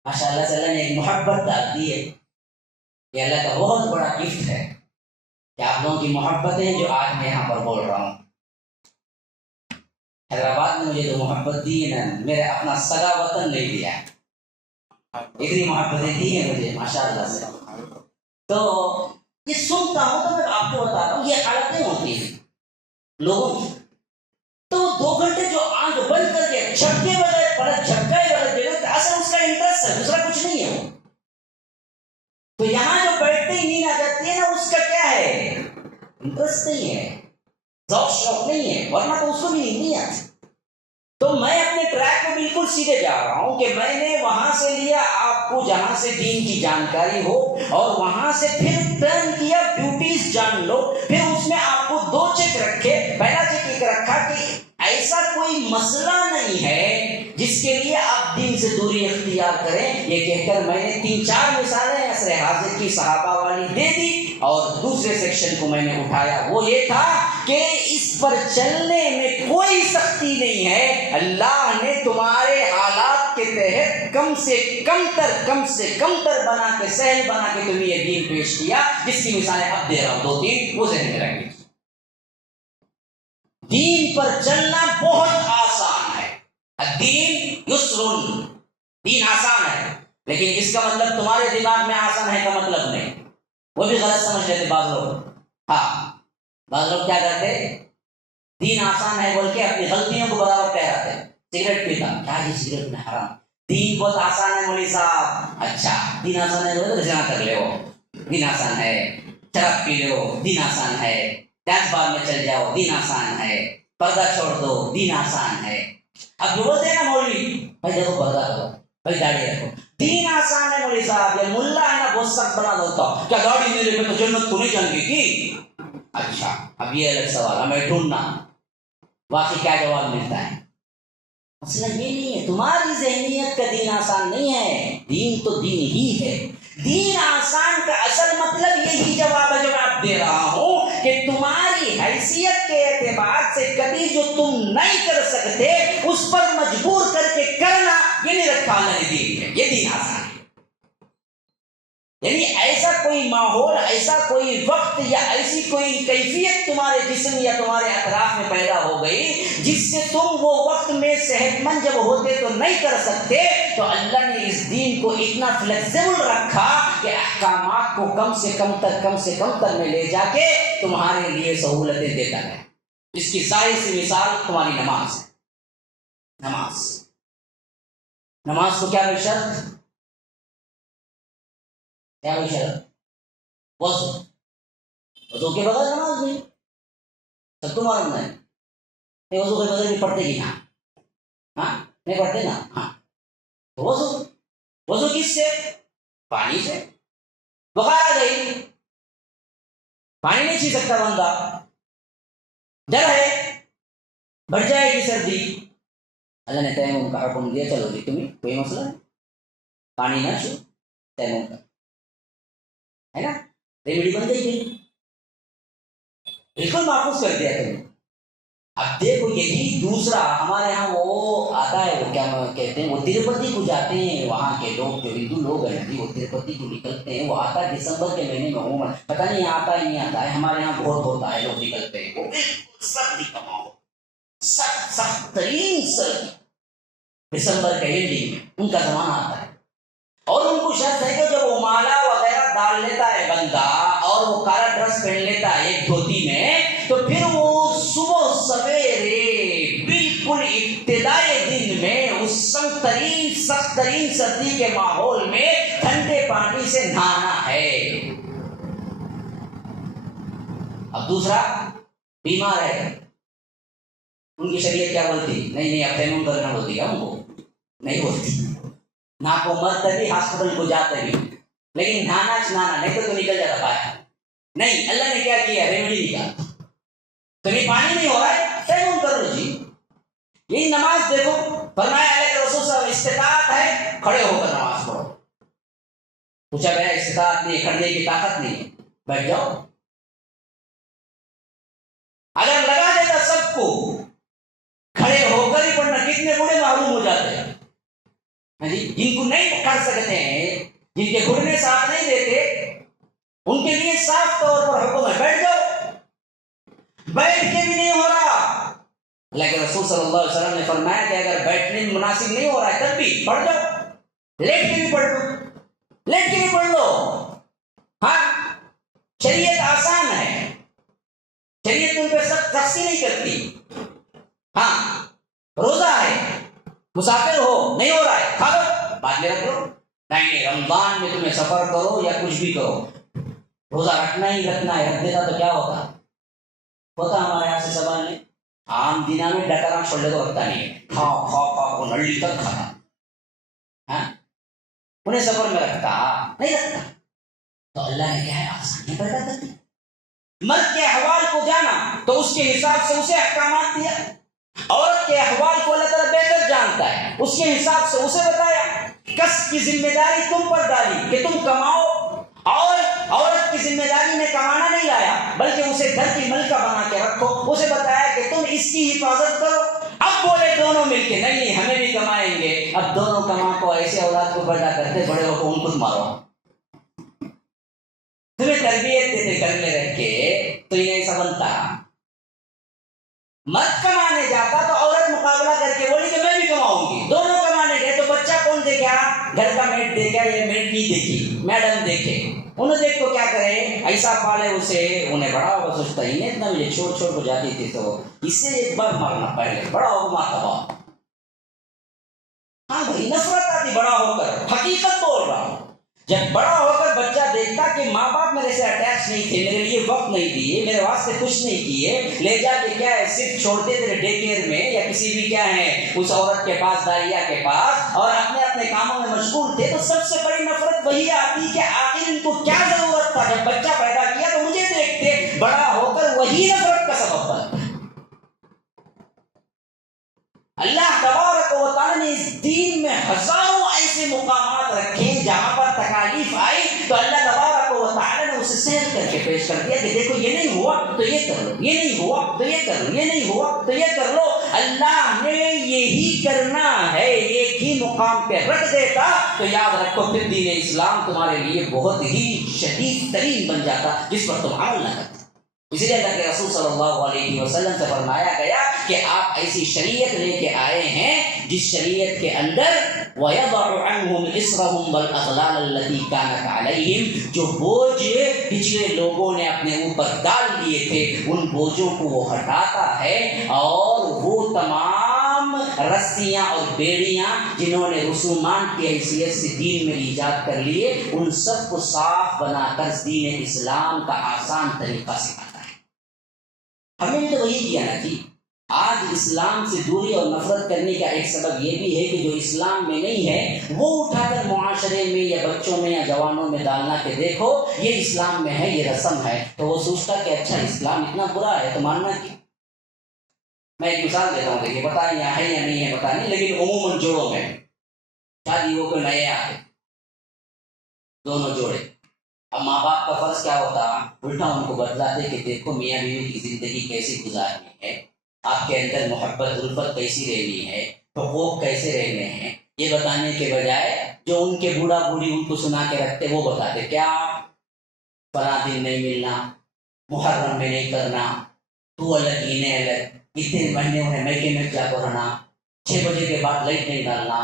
ماشاء اللہ سے اللہ نے ایک محبت ڈال دی ہے، یہ اللہ کا بہت بڑا گفٹ ہے کہ آپ لوگوں کی محبتیں جو آج میں یہاں پر بول رہا ہوں، حیدرآباد نے مجھے تو محبت دی ہے نا، میرے اپنا سگا وطن نہیں دیا، اتنی محبتیں دی ہیں مجھے ماشاء اللہ سے، تو یہ سنتا ہوں تو میں آپ کو بتا رہا ہوں یہ حالتیں ہوتی ہیں لوگوں کی، تو 2 گھنٹے جو آنکھ بند کر کے جھپکے بجائے پلک جھپکائے بجائے دے رہے اصل اس کا انٹرسٹ ہے، دوسرا کچھ نہیں ہے وہ، تو یہاں جو بیٹھتے ہی نیند آ جاتی ہے نا، اس کا کیا ہے انٹرسٹ نہیں ہے، ذوق شوق نہیں ہے، ورنہ تو اس کو بھی نیند نہیں آتی، تو میں اپنے ٹریک پہ بالکل سیدھے جا رہا ہوں کہ میں نے وہاں سے لیا آپ کو جہاں سے دین کی جانکاری ہو، اور وہاں سے پھر ٹرن کیا بیوٹیز جان لو، پھر اس میں آپ کو 2 چیک رکھے، پہلا چیک ایک رکھا کہ ایسا کوئی مسئلہ نہیں ہے جس کے لیے آپ دین سے دوری اختیار کریں، یہ کہہ کر میں نے 3-4 مثالیں عصر حاضر کی صحابہ والی دے دی، اور دوسرے سیکشن کو میں نے اٹھایا، وہ یہ تھا کہ اس پر چلنے میں کوئی سختی نہیں ہے، اللہ نے تمہارے حالات کے تحت کم سے کم تر بنا کے سہل بنا کے تمہیں یہ دین پیش کیا، جس کی مثالیں اب دے رہا ہوں 2-3 وہ ذہن میں رکھیں۔ دین پر چلنا بہت آسان ہے، الدین یسر، دین آسان ہے، لیکن اس کا مطلب تمہارے دماغ میں آسان ہے کا مطلب نہیں، وہ بھی غلط سمجھ لیتے بعض لوگ، بعض لوگ کیا کرتے دین آسان ہے بول کے اپنی غلطیوں کو برابر ٹھہراتے، سگریٹ پیتا کیا جی سگریٹ میں حرام، دین بہت آسان ہے مولوی صاحب، اچھا دین آسان ہے بولے تو زنا کر لے، دین آسان ہے، شراب پی لو دین آسان ہے، ڈانس بار میں چل جاؤ دین آسان ہے، پردہ چھوڑ دو دین آسان ہے، اب جو بولتے ہیں نا مولوی بھائی دیکھو پردہ کرو بھائی داڑھی رکھو، دین آسان ہے مولوی صاحب، یہ ملا ہے نا بہت سخت بنا دیتا، کیا داڑھی میرے پہ تو جنت کو نہیں جان گی؟ اچھا اب یہ الگ سوال ہمیں ڈھونڈنا واقعی کیا جواب ملتا ہے، مسئلہ یہ نہیں ہے، تمہاری ذہنیت کا دین آسان نہیں ہے، دین تو دین ہی ہے، دین آسان کا اصل مطلب یہی جواب ہے جو میں آپ دے رہا ہوں کہ تمہاری حیثیت کے اعتبار سے کبھی جو تم نہیں کر سکتے اس پر مجبور کر کے کرنا، یہ نہیں رکھا اللہ نے دین ہے، یہ دین آسان ہے، یعنی ایسا کوئی ماحول، ایسا کوئی وقت یا ایسی کوئی کیفیت تمہارے جسم یا تمہارے اطراف میں پیدا ہو گئی جس سے تم وہ وقت میں صحت مند جب ہوتے تو نہیں کر سکتے، تو اللہ نے اس دین کو اتنا فلیکسیبل رکھا کہ احکامات کو کم سے کم تر میں لے جا کے تمہارے لیے سہولتیں دیتا ہے۔ اس کی ظاہر سی مثال تمہاری نماز ہے، نماز کو کیا کوئی شرط، کیا کوئی شرط، وضو کے بغیر نماز نہیں، سب کو معلوم ہے، نہیں وضو کے بغیر بھی پڑھتے ہی نا، ہاں نہیں پڑھتے نا، ہاں وضو کس سے، پانی سے، بخار آ گئی پانی نہیں پی سکتا بندہ، ڈر ہے بڑھ جائے گی سردی، اللہ نے تیمم کا حکم دیا، چلو جی تمہیں کوئی مسئلہ ہے پانی نہ چھو، تیمم کا ہے نا، ریمیڈی بن گئی تھی، بالکل محفوظ کر دیا تمہیں، اب دیکھو یہی دوسرا ہمارے یہاں وہ آتا ہے، وہ کیا کہتے ہیں، وہ تروپتی کو جاتے ہیں، وہاں کے لوگ جو ہندو لوگ ہیں وہ تروپتی کو نکلتے ہیں، وہ آتا ہے دسمبر کے مہینے میں عموماً، پتہ نہیں آتا ہی نہیں آتا ہے، ہمارے یہاں بہت ہوتا ہے، لوگ نکلتے ہیں، وہ بالکل سردی کا ماحول، سخت سخت ترین سردی، دسمبر کے اینڈنگ میں ان کا زمانہ آتا ہے، اور ان کو شرط ہے کہ جب وہ مالا وغیرہ ڈال لیتا ہے بندہ اور وہ کالا ڈریس پہن لیتا ہے ایک دھوتی میں، تو پھر وہ صبح سویرے بالکل ابتدائی دن میں اس سخت ترین سردی کے ماحول میں ٹھنڈے پانی سے نہانا ہے۔ اب دوسرا بیمار ہے، ان کی شریعت کیا بولتی؟ نہیں اب تیمم کرنا بولتی ہے، ان کو نہیں بولتی، نہ کو مرتے بھی ہاسپٹل کو جاتے بھی، لیکن نہانا نہیں تو نکل جاتا باہر، نہیں اللہ نے کیا کیا، ریمیڈی نکالا، کبھی پانی نہیں ہو رہا ہے تیمم کر لو جی۔ یہی نماز دیکھو، فرمایا اللہ کے رسول صلی اللہ علیہ وسلم استطاعت ہے کھڑے ہو کر نماز پڑھو، پوچھا گیا استطاعت نہیں، کھڑنے کی طاقت نہیں، بیٹھ جاؤ۔ اگر لگا دیتا سب کو کھڑے ہو کر ہی پڑھنا، کتنے بوڑھے معروم ہو جاتے ہیں جن کو نہیں کر سکتے ہیں، جن کے گھٹنے ساتھ نہیں دیتے، ان کے لیے صاف طور پر حکم ہے بیٹھ جاؤ، بیٹھ کے بھی نہیں ہو رہا، لیکن رسول صلی اللہ علیہ وسلم نے فرمایا کہ اگر بیٹھنے میں مناسب نہیں ہو رہا ہے تب بھی پڑھ جاؤ، لیٹ کے بھی پڑھ لو، لیٹ کے بھی پڑھ لو۔ ہاں شریعت آسان ہے، شریعت ان پہ سخت سختی نہیں کرتی۔ ہاں روزہ ہے، مسافر ہو نہیں ہو رہا ہے کھا لو، بعد میں رکھ لو، نہیں رمضان میں تمہیں سفر کرو یا کچھ بھی کرو روزہ رکھنا ہی رکھنا ہے، رکھ دیتا تو کیا ہوتا ہمارے یہاں سے سوال نہیں، عام دنوں میں ڈکرا چھوڑ تو رکھتا نہیں ہے، کھا وہ نلی تک کھاتا، ہاں انہیں سفر میں رکھتا نہیں رکھتا، تو اللہ نے کیا ہے آسانی پیدا کر دی، مرد کے احوال کو جانا تو اس کے حساب سے اسے احکامات دیا، عورت کے احوال کو اللہ تعالیٰ بہتر جانتا ہے، اس کے حساب سے اسے بتایا، کس کی ذمہ داری تم پر ڈالی کہ تم کماؤ، اور عورت کی ذمہ داری میں کمانا نہیں لایا بلکہ اسے گھر کی ملکہ بنا کے رکھو، اسے بتایا کہ تم اس کی حفاظت کرو۔ اب بولے دونوں مل کے نہیں ہمیں بھی کمائیں گے، اب دونوں کما کو ایسے اولاد کو پیدا کرتے بڑے ہو کو ان کو مارو، تمہیں تربیت دیتے گھر میں رکھ کے تو یہ ایسا بنتا، مرد کمانے جاتا تو عورت مقابلہ کر کے بولی کہ میں بھی کماؤں گی، دونوں کمانے گئے تو بچہ کون دیکھے، گھر کا میڈ دیکھا یا میڈ نہیں دیکھی، میڈم دیکھے، انہوں دیکھ کو کیا کرے ایسا پالے اسے، انہیں بڑا ہوگا سوچتا ہی نہیں اتنا مجھے چھوڑ کو جاتی تھی تو اس سے ایک بار مارنا پہلے بڑا ہو مارتا ہوا، ہاں بھائی نفرت آتی بڑا ہو کر، حقیقت بول رہا ہوں، جب بڑا ہو کر بچہ دیکھتا کہ ماں باپ میرے سے اٹیچ نہیں تھے، میرے لیے وقت نہیں دیے، میرے واسطے کچھ نہیں کیے، لے جا کے کیا ہے صرف چھوڑتے تیرے ڈے کیئر میں یا کسی بھی کیا ہے اس عورت کے پاس داریا کے پاس اور اپنے کاموں میں مشغول تھے، تو سب سے بڑی نفرت وہی آتی کہ آخر ان کو کیا ضرورت تھا، جب بچہ پیدا کیا تو مجھے دیکھتے، بڑا ہو کر وہی نفرت کا سبب بنتا۔ اللہ تبارک و تعالیٰ نے اس دین میں ہزاروں ایسے مقامات رکھے جہاں پر تکالیف آئی تو اللہ تبارک و تعالیٰ نے اسے سہل کر کے پیش کر دیا کہ دیکھو یہ نہیں ہوا تو یہ کر لو، یہ نہیں ہوا تو یہ کر لو، یہ نہیں ہوا تو یہ کر لو، اللہ نے یہی کرنا ہے، ایک ہی مقام پہ رکھ دیتا تو یاد رکھو پھر دین اسلام تمہارے لیے بہت ہی شدید ترین بن جاتا جس پر تم عمل نہ کرتے۔ اسی لیے اللہ کے رسول صلی اللہ علیہ وسلم سے فرمایا گیا کہ آپ ایسی شریعت لے کے آئے ہیں جس شریعت کے اندر وَيَضَعُ عَنْهُمْ إِصْرَهُمْ وَالْأَغْلَالَ الَّتِي كَانَتْ عَلَيْهِمْ، جو بوجھ پچھلے لوگوں نے اپنے اوپر ڈال دیے تھے ان بوجھوں کو وہ ہٹاتا ہے، اور وہ تمام رسیاں اور بیڑیاں جنہوں نے رسومات کی حیثیت سے دین میں ایجاد کر لیے ان سب کو صاف بنا کر دین اسلام کا آسان طریقہ سکھاتا ہے۔ ہمیں بھی تو وہی کیا نا جی، آج اسلام سے دوری اور نفرت کرنے کا ایک سبب یہ بھی ہے کہ جو اسلام میں نہیں ہے وہ اٹھا کر معاشرے میں یا بچوں میں یا جوانوں میں ڈالنا کہ دیکھو یہ اسلام میں ہے، یہ رسم ہے، تو وہ سوچتا کہ اچھا اسلام اتنا برا ہے تو ماننا کیا۔ میں ایک مثال دیتا ہوں، دیکھیے پتہ یہاں ہے یا نہیں ہے پتہ نہیں، لیکن عموماً جوڑوں میں شادی ہو کے نئے آتے دونوں جوڑے، اب ماں باپ کا فرض کیا ہوتا، الٹا ان کو بتلاتے کہ دیکھو میاں بیوی کی زندگی کیسی گزارنی ہے، آپ کے اندر محبت الفت کیسی رہنی ہے، حقوق کیسے رہنے ہیں، یہ بتانے کے بجائے جو ان کے بوڑھا بوڑھی ان کو سنا کے رکھتے وہ بتاتے کیا فلاں دن نہیں ملنا، محرم میں نہیں کرنا، تو الگ انہیں الگ، اتنے مہینے انہیں میکے میں کیا کرنا، 6 بجے کے بعد لائٹ نہیں ڈالنا،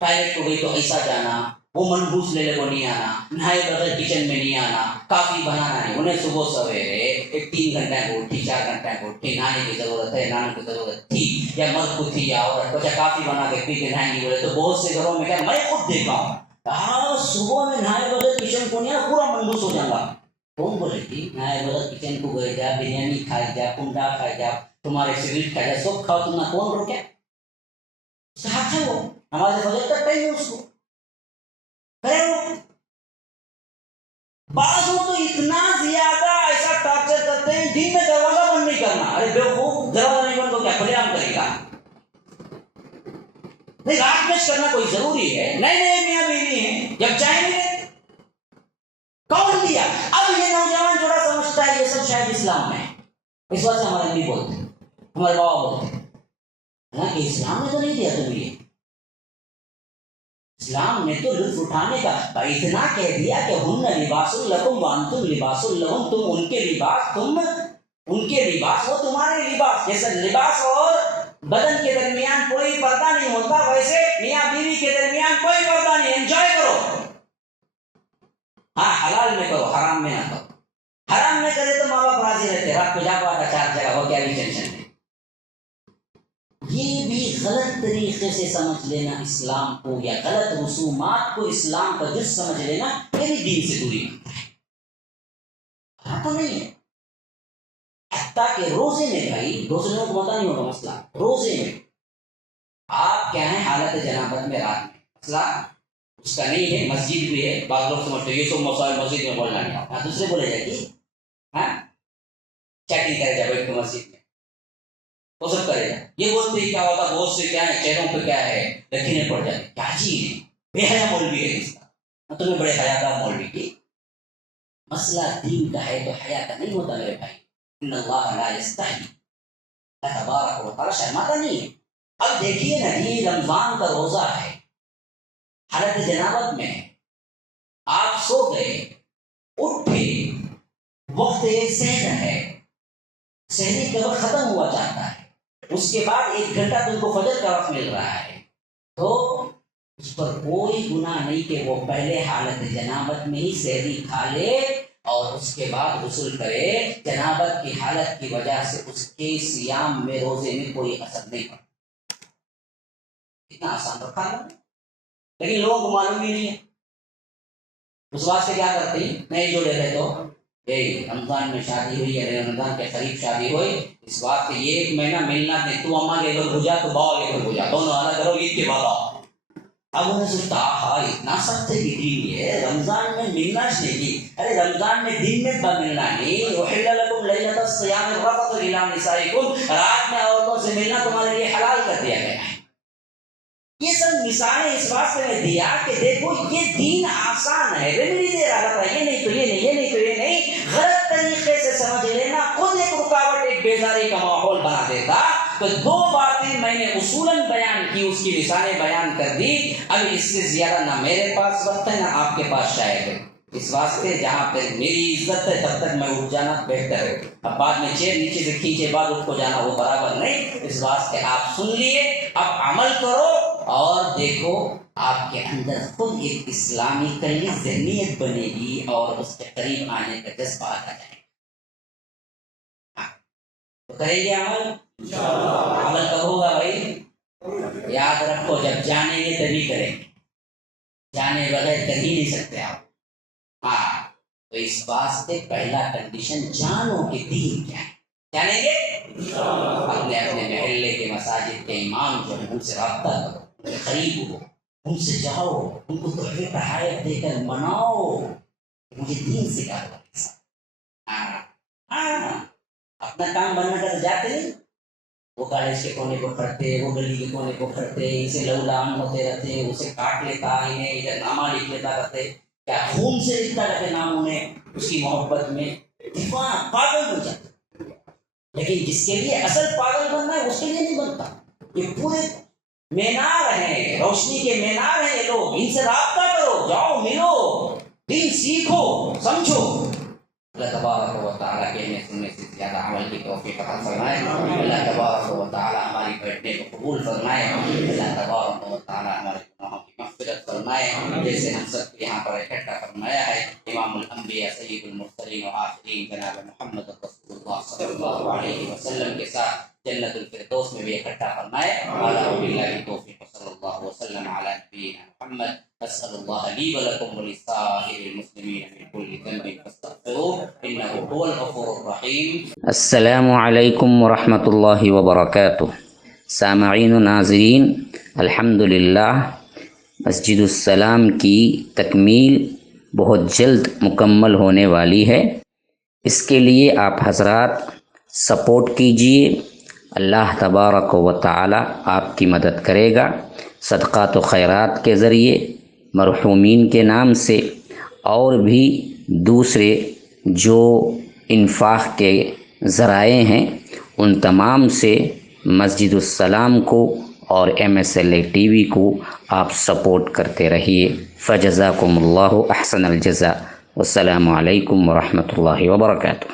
ٹوائلٹ کو گئی تو ایسا جانا، وہ منحوس لینے کو نہیں آنا، نہائے بغیر کچن میں نہیں آنا، کافی بنانا نہیں، انہیں صبح سویرے ایک 3 گھنٹے کو اٹھی 4 گھنٹے کو اٹھی، نہانے کی ضرورت ہے، نہانے کی ضرورت تھی یا مرد کو تھی یا عورت کو، اچھا کافی بنا کے پی کے نہائیں گی بولے تو بہت سے گھروں میں کیا میں خود دیکھا ہوں، ہاں صبح میں نہائے بغیر کچن کو نہیں پورا منحوس ہو جاؤں گا، کون بولے گی نہائے بغیر کچن کو گئے جا، بریانی کھائے جا، کنڈا کھائے جا، تمہارے سگریٹ کھائے جا، سب کھاؤ، تم نہ کون روکے صحت ہے، وہ نماز فجر تک ٹائم ہے اس کو کرے وہ، بعض وہ تو اتنا زیادہ ایسا ٹارچر کرتے ہیں دن میں دروازہ بند نہیں کرنا، ارے بیوقوف دروازہ نہیں بند تو کیا کھلے عام کرے گا، نہیں رات میں کرنا کوئی ضروری ہے، نئے نئے میاں بیوی ہیں جب چاہیں گے کون دیا، اب یہ نوجوان جوڑا سمجھتا ہے یہ سب شاید اسلام میں، اس وجہ سے ہمارے نہیں بولتے، ہمارے بابا بولتے ہیں کہ اسلام نے تو نہیں دیا تمہیں، یہ اسلام نے تو لطف اٹھانے کا اتنا کہہ دیا کہ ہن لباس لکم وانتم لباس لہم، تم ان کے لباس، تم ان کے لباس، وہ تمہارے لباس، جیسے لباس اور بدن کے درمیان کوئی پردہ نہیں ہوتا ویسے میاں بیوی کے درمیان کوئی پردہ نہیں، انجوائے کرو، ہاں حلال میں کرو حرام میں نہ کرو، حرام میں کرے تو ماں باپ راضی رہتے، رات کو جاگو آتا 4 جگہ وہ کیا بھی ٹینشن ہے، یہ بھی غلط طریقے سے سمجھ لینا اسلام کو، یا غلط رسومات کو اسلام کا جز سمجھ لینا، یہ بھی دین سے دوری مانگتا ہے، ہاں تو نہیں ہے، حتیٰ کہ روزے میں بھائی، روزے میں کو پتا نہیں ہوگا مسئلہ، روزے میں آپ کیا ہیں حالت جنابت میں رات میں، مسئلہ اس کا نہیں ہے، مسجد بھی ہے، بعض لوگ سمجھتے ہیں یہ سب مسائل مسجد میں بولنا نہیں آتا، دوسرے بولے جائے گی ہاں چیٹنگ کرے جائے بیٹھ کے مسجد میں، وہ سب کرے گا، یہ بولتے ہی کیا ہوتا بہت سے کیا ہے چہروں پہ کیا ہے لکیریں پڑ جاتی، کیا چیز ہے، بے حیا مولوی ہے اس کا، تمہیں بڑے حیا دار مولوی کی، مسئلہ دین کا ہے تو حیا کا نہیں ہوتا میرے بھائی، ان اللہ لا یستحی، اللہ تبارک و تعالی شرماتا نہیں ہے، اب دیکھیے نا یہ رمضان کا روزہ ہے، حالت جنابت میں آپ سو گئے، اٹھے، وقت سحر ہے، سحری کا وقت ختم ہوا چاہتا ہے، اس کے بعد 1 گھنٹہ تم کو فجر کا وقت مل رہا ہے، تو اس پر کوئی گناہ نہیں کہ وہ پہلے حالت جنابت میں ہی سحری کھا لے اور اس کے بعد غسل کرے، جنابت کی حالت کی وجہ سے اس کے صیام میں روزے میں کوئی اثر نہیں پڑتا، اتنا آسان رکھا ہے، لیکن لوگوں کو معلوم ہی نہیں ہے، اس واسطے کیا کرتے ہیں نہیں جوڑے رہے تو رمضان میں شادی ہوئی یا رمضان کے قریب شادی ہوئی، اس بات سے یہ 1 مہینہ ملنا نہیں، تو اماں کے گھر بھجا تو باؤ کے گھر بھجا، دونوں الگ کرو عید کے بعد آؤ، اب انہیں سوچتا ہاں اتنا سخت ہے دین ہے، رمضان میں ملنا نہیں، ارے رمضان میں دن میں ملنا نہیں، احل لکم لیلۃ الصیام الرفث الی نسائکم، رات میں عورتوں سے ملنا تمہارے لیے حلال کر دیا گیا ہے، یہ سب مثالیں اس واسطے میں دیا کہ دیکھو یہ دین آسان ہے، ریمیڈی دے رہا تھا، یہ نہیں تو یہ نہیں، یہ نہیں تو یہ نہیں، غلط طریقے سے سمجھ لینا خود ایک رکاوٹ، ایک بیزاری کا ماحول بنا دیتا، تو 2 باتیں میں نے اصولاً بیان کی، اس کی مثالیں بیان کر دی، اب اس سے زیادہ نہ میرے پاس وقت ہے نہ آپ کے پاس شاید ہے، اس واسطے جہاں پہ میری عزت ہے تب تک میں اٹھ جانا بہتر ہے، اب بعد میں چیر نیچے سے کھینچے بعد اٹھ کو جانا وہ برابر نہیں، اس واسطے آپ سن لیے، اب عمل کرو اور دیکھو آپ کے اندر خود ایک اسلامی کلی ذہنیت بنے گی اور اس کے قریب آنے کا جذبہ آ جائے گا، تو کریں گے عمل، عمل کب ہوگا بھائی، یاد رکھو جب جانیں گے تبھی کریں گے، جانے بغیر کر ہی نہیں سکتے آپ، ہاں تو اس واسطے پہلا کنڈیشن جانو کہ دین کیا ہے، جانیں گے اپنے اپنے محلے کے مساجد کے امام جو ہے ان سے رابطہ کرو، ان کے قریب ہو، ان سے جاؤ، ان کو تحفے تحائف دے کر مناؤ، مجھے دین سکھاؤ، اپنا کام بننا کر جاتے نہیں، وہ کالج کے کونے کو کھڑتے، وہ گلی کے کونے کو کھڑتے، اسے لولان ہوتے رہتے، اسے کاٹ لیتا، انہیں ادھر نامہ لکھ لیتا کرتے، کیا خون سے لکھتا رہتے نام انہیں، اس کی محبت میں دیوانہ پاگل ہو جاتے، لیکن جس کے لیے اصل پاگل بننا ہے اس کے لیے نہیں بنتا. یہ پورے مینار ہیں، روشنی کے مینار ہیں یہ لوگ. ان سے رابطہ کرو، جاؤ ملو، دین سیکھو، سمجھو. اللہ تبارک و تعالیٰ کہنے سننے سے زیادہ عمل کی توفیق عطا فرمائے. اللہ تبارک و تعالیٰ ہماری بیٹھنے کو قبول فرمائے. اللہ تبارک و تعالیٰ ہمارے گناہوں کی مغفرت فرمائے. جیسے ہم سب کو یہاں پر اکٹھا فرمایا ہے امام الانبیاء سید المرسلین و آخرین جناب محمد رسول اللہ صلی اللہ علیہ وسلم کے ساتھ جنت الفردوس میں بھی اکٹھا فرمائے. باللہ توفیق صلی اللہ وسلم علی نبینا محمد. اسأل اللہ لی ولکم ولسائر المسلمین من کل ذنب فاستغفروه انه هو الغفور الرحیم. السلام علیکم ورحمۃ اللہ وبرکاتہ. سامعین و ناظرین، الحمدللہ مسجد السلام کی تکمیل بہت جلد مکمل ہونے والی ہے. اس کے لیے آپ حضرات سپورٹ کیجئے. اللہ تبارک و تعالی آپ کی مدد کرے گا. صدقات و خیرات کے ذریعے، مرحومین کے نام سے، اور بھی دوسرے جو انفاق کے ذرائع ہیں ان تمام سے مسجد السلام کو اور MSLA TV کو آپ سپورٹ کرتے رہیے. فجزاکم اللہ احسن الجزاء. والسلام علیکم ورحمۃ اللہ وبرکاتہ.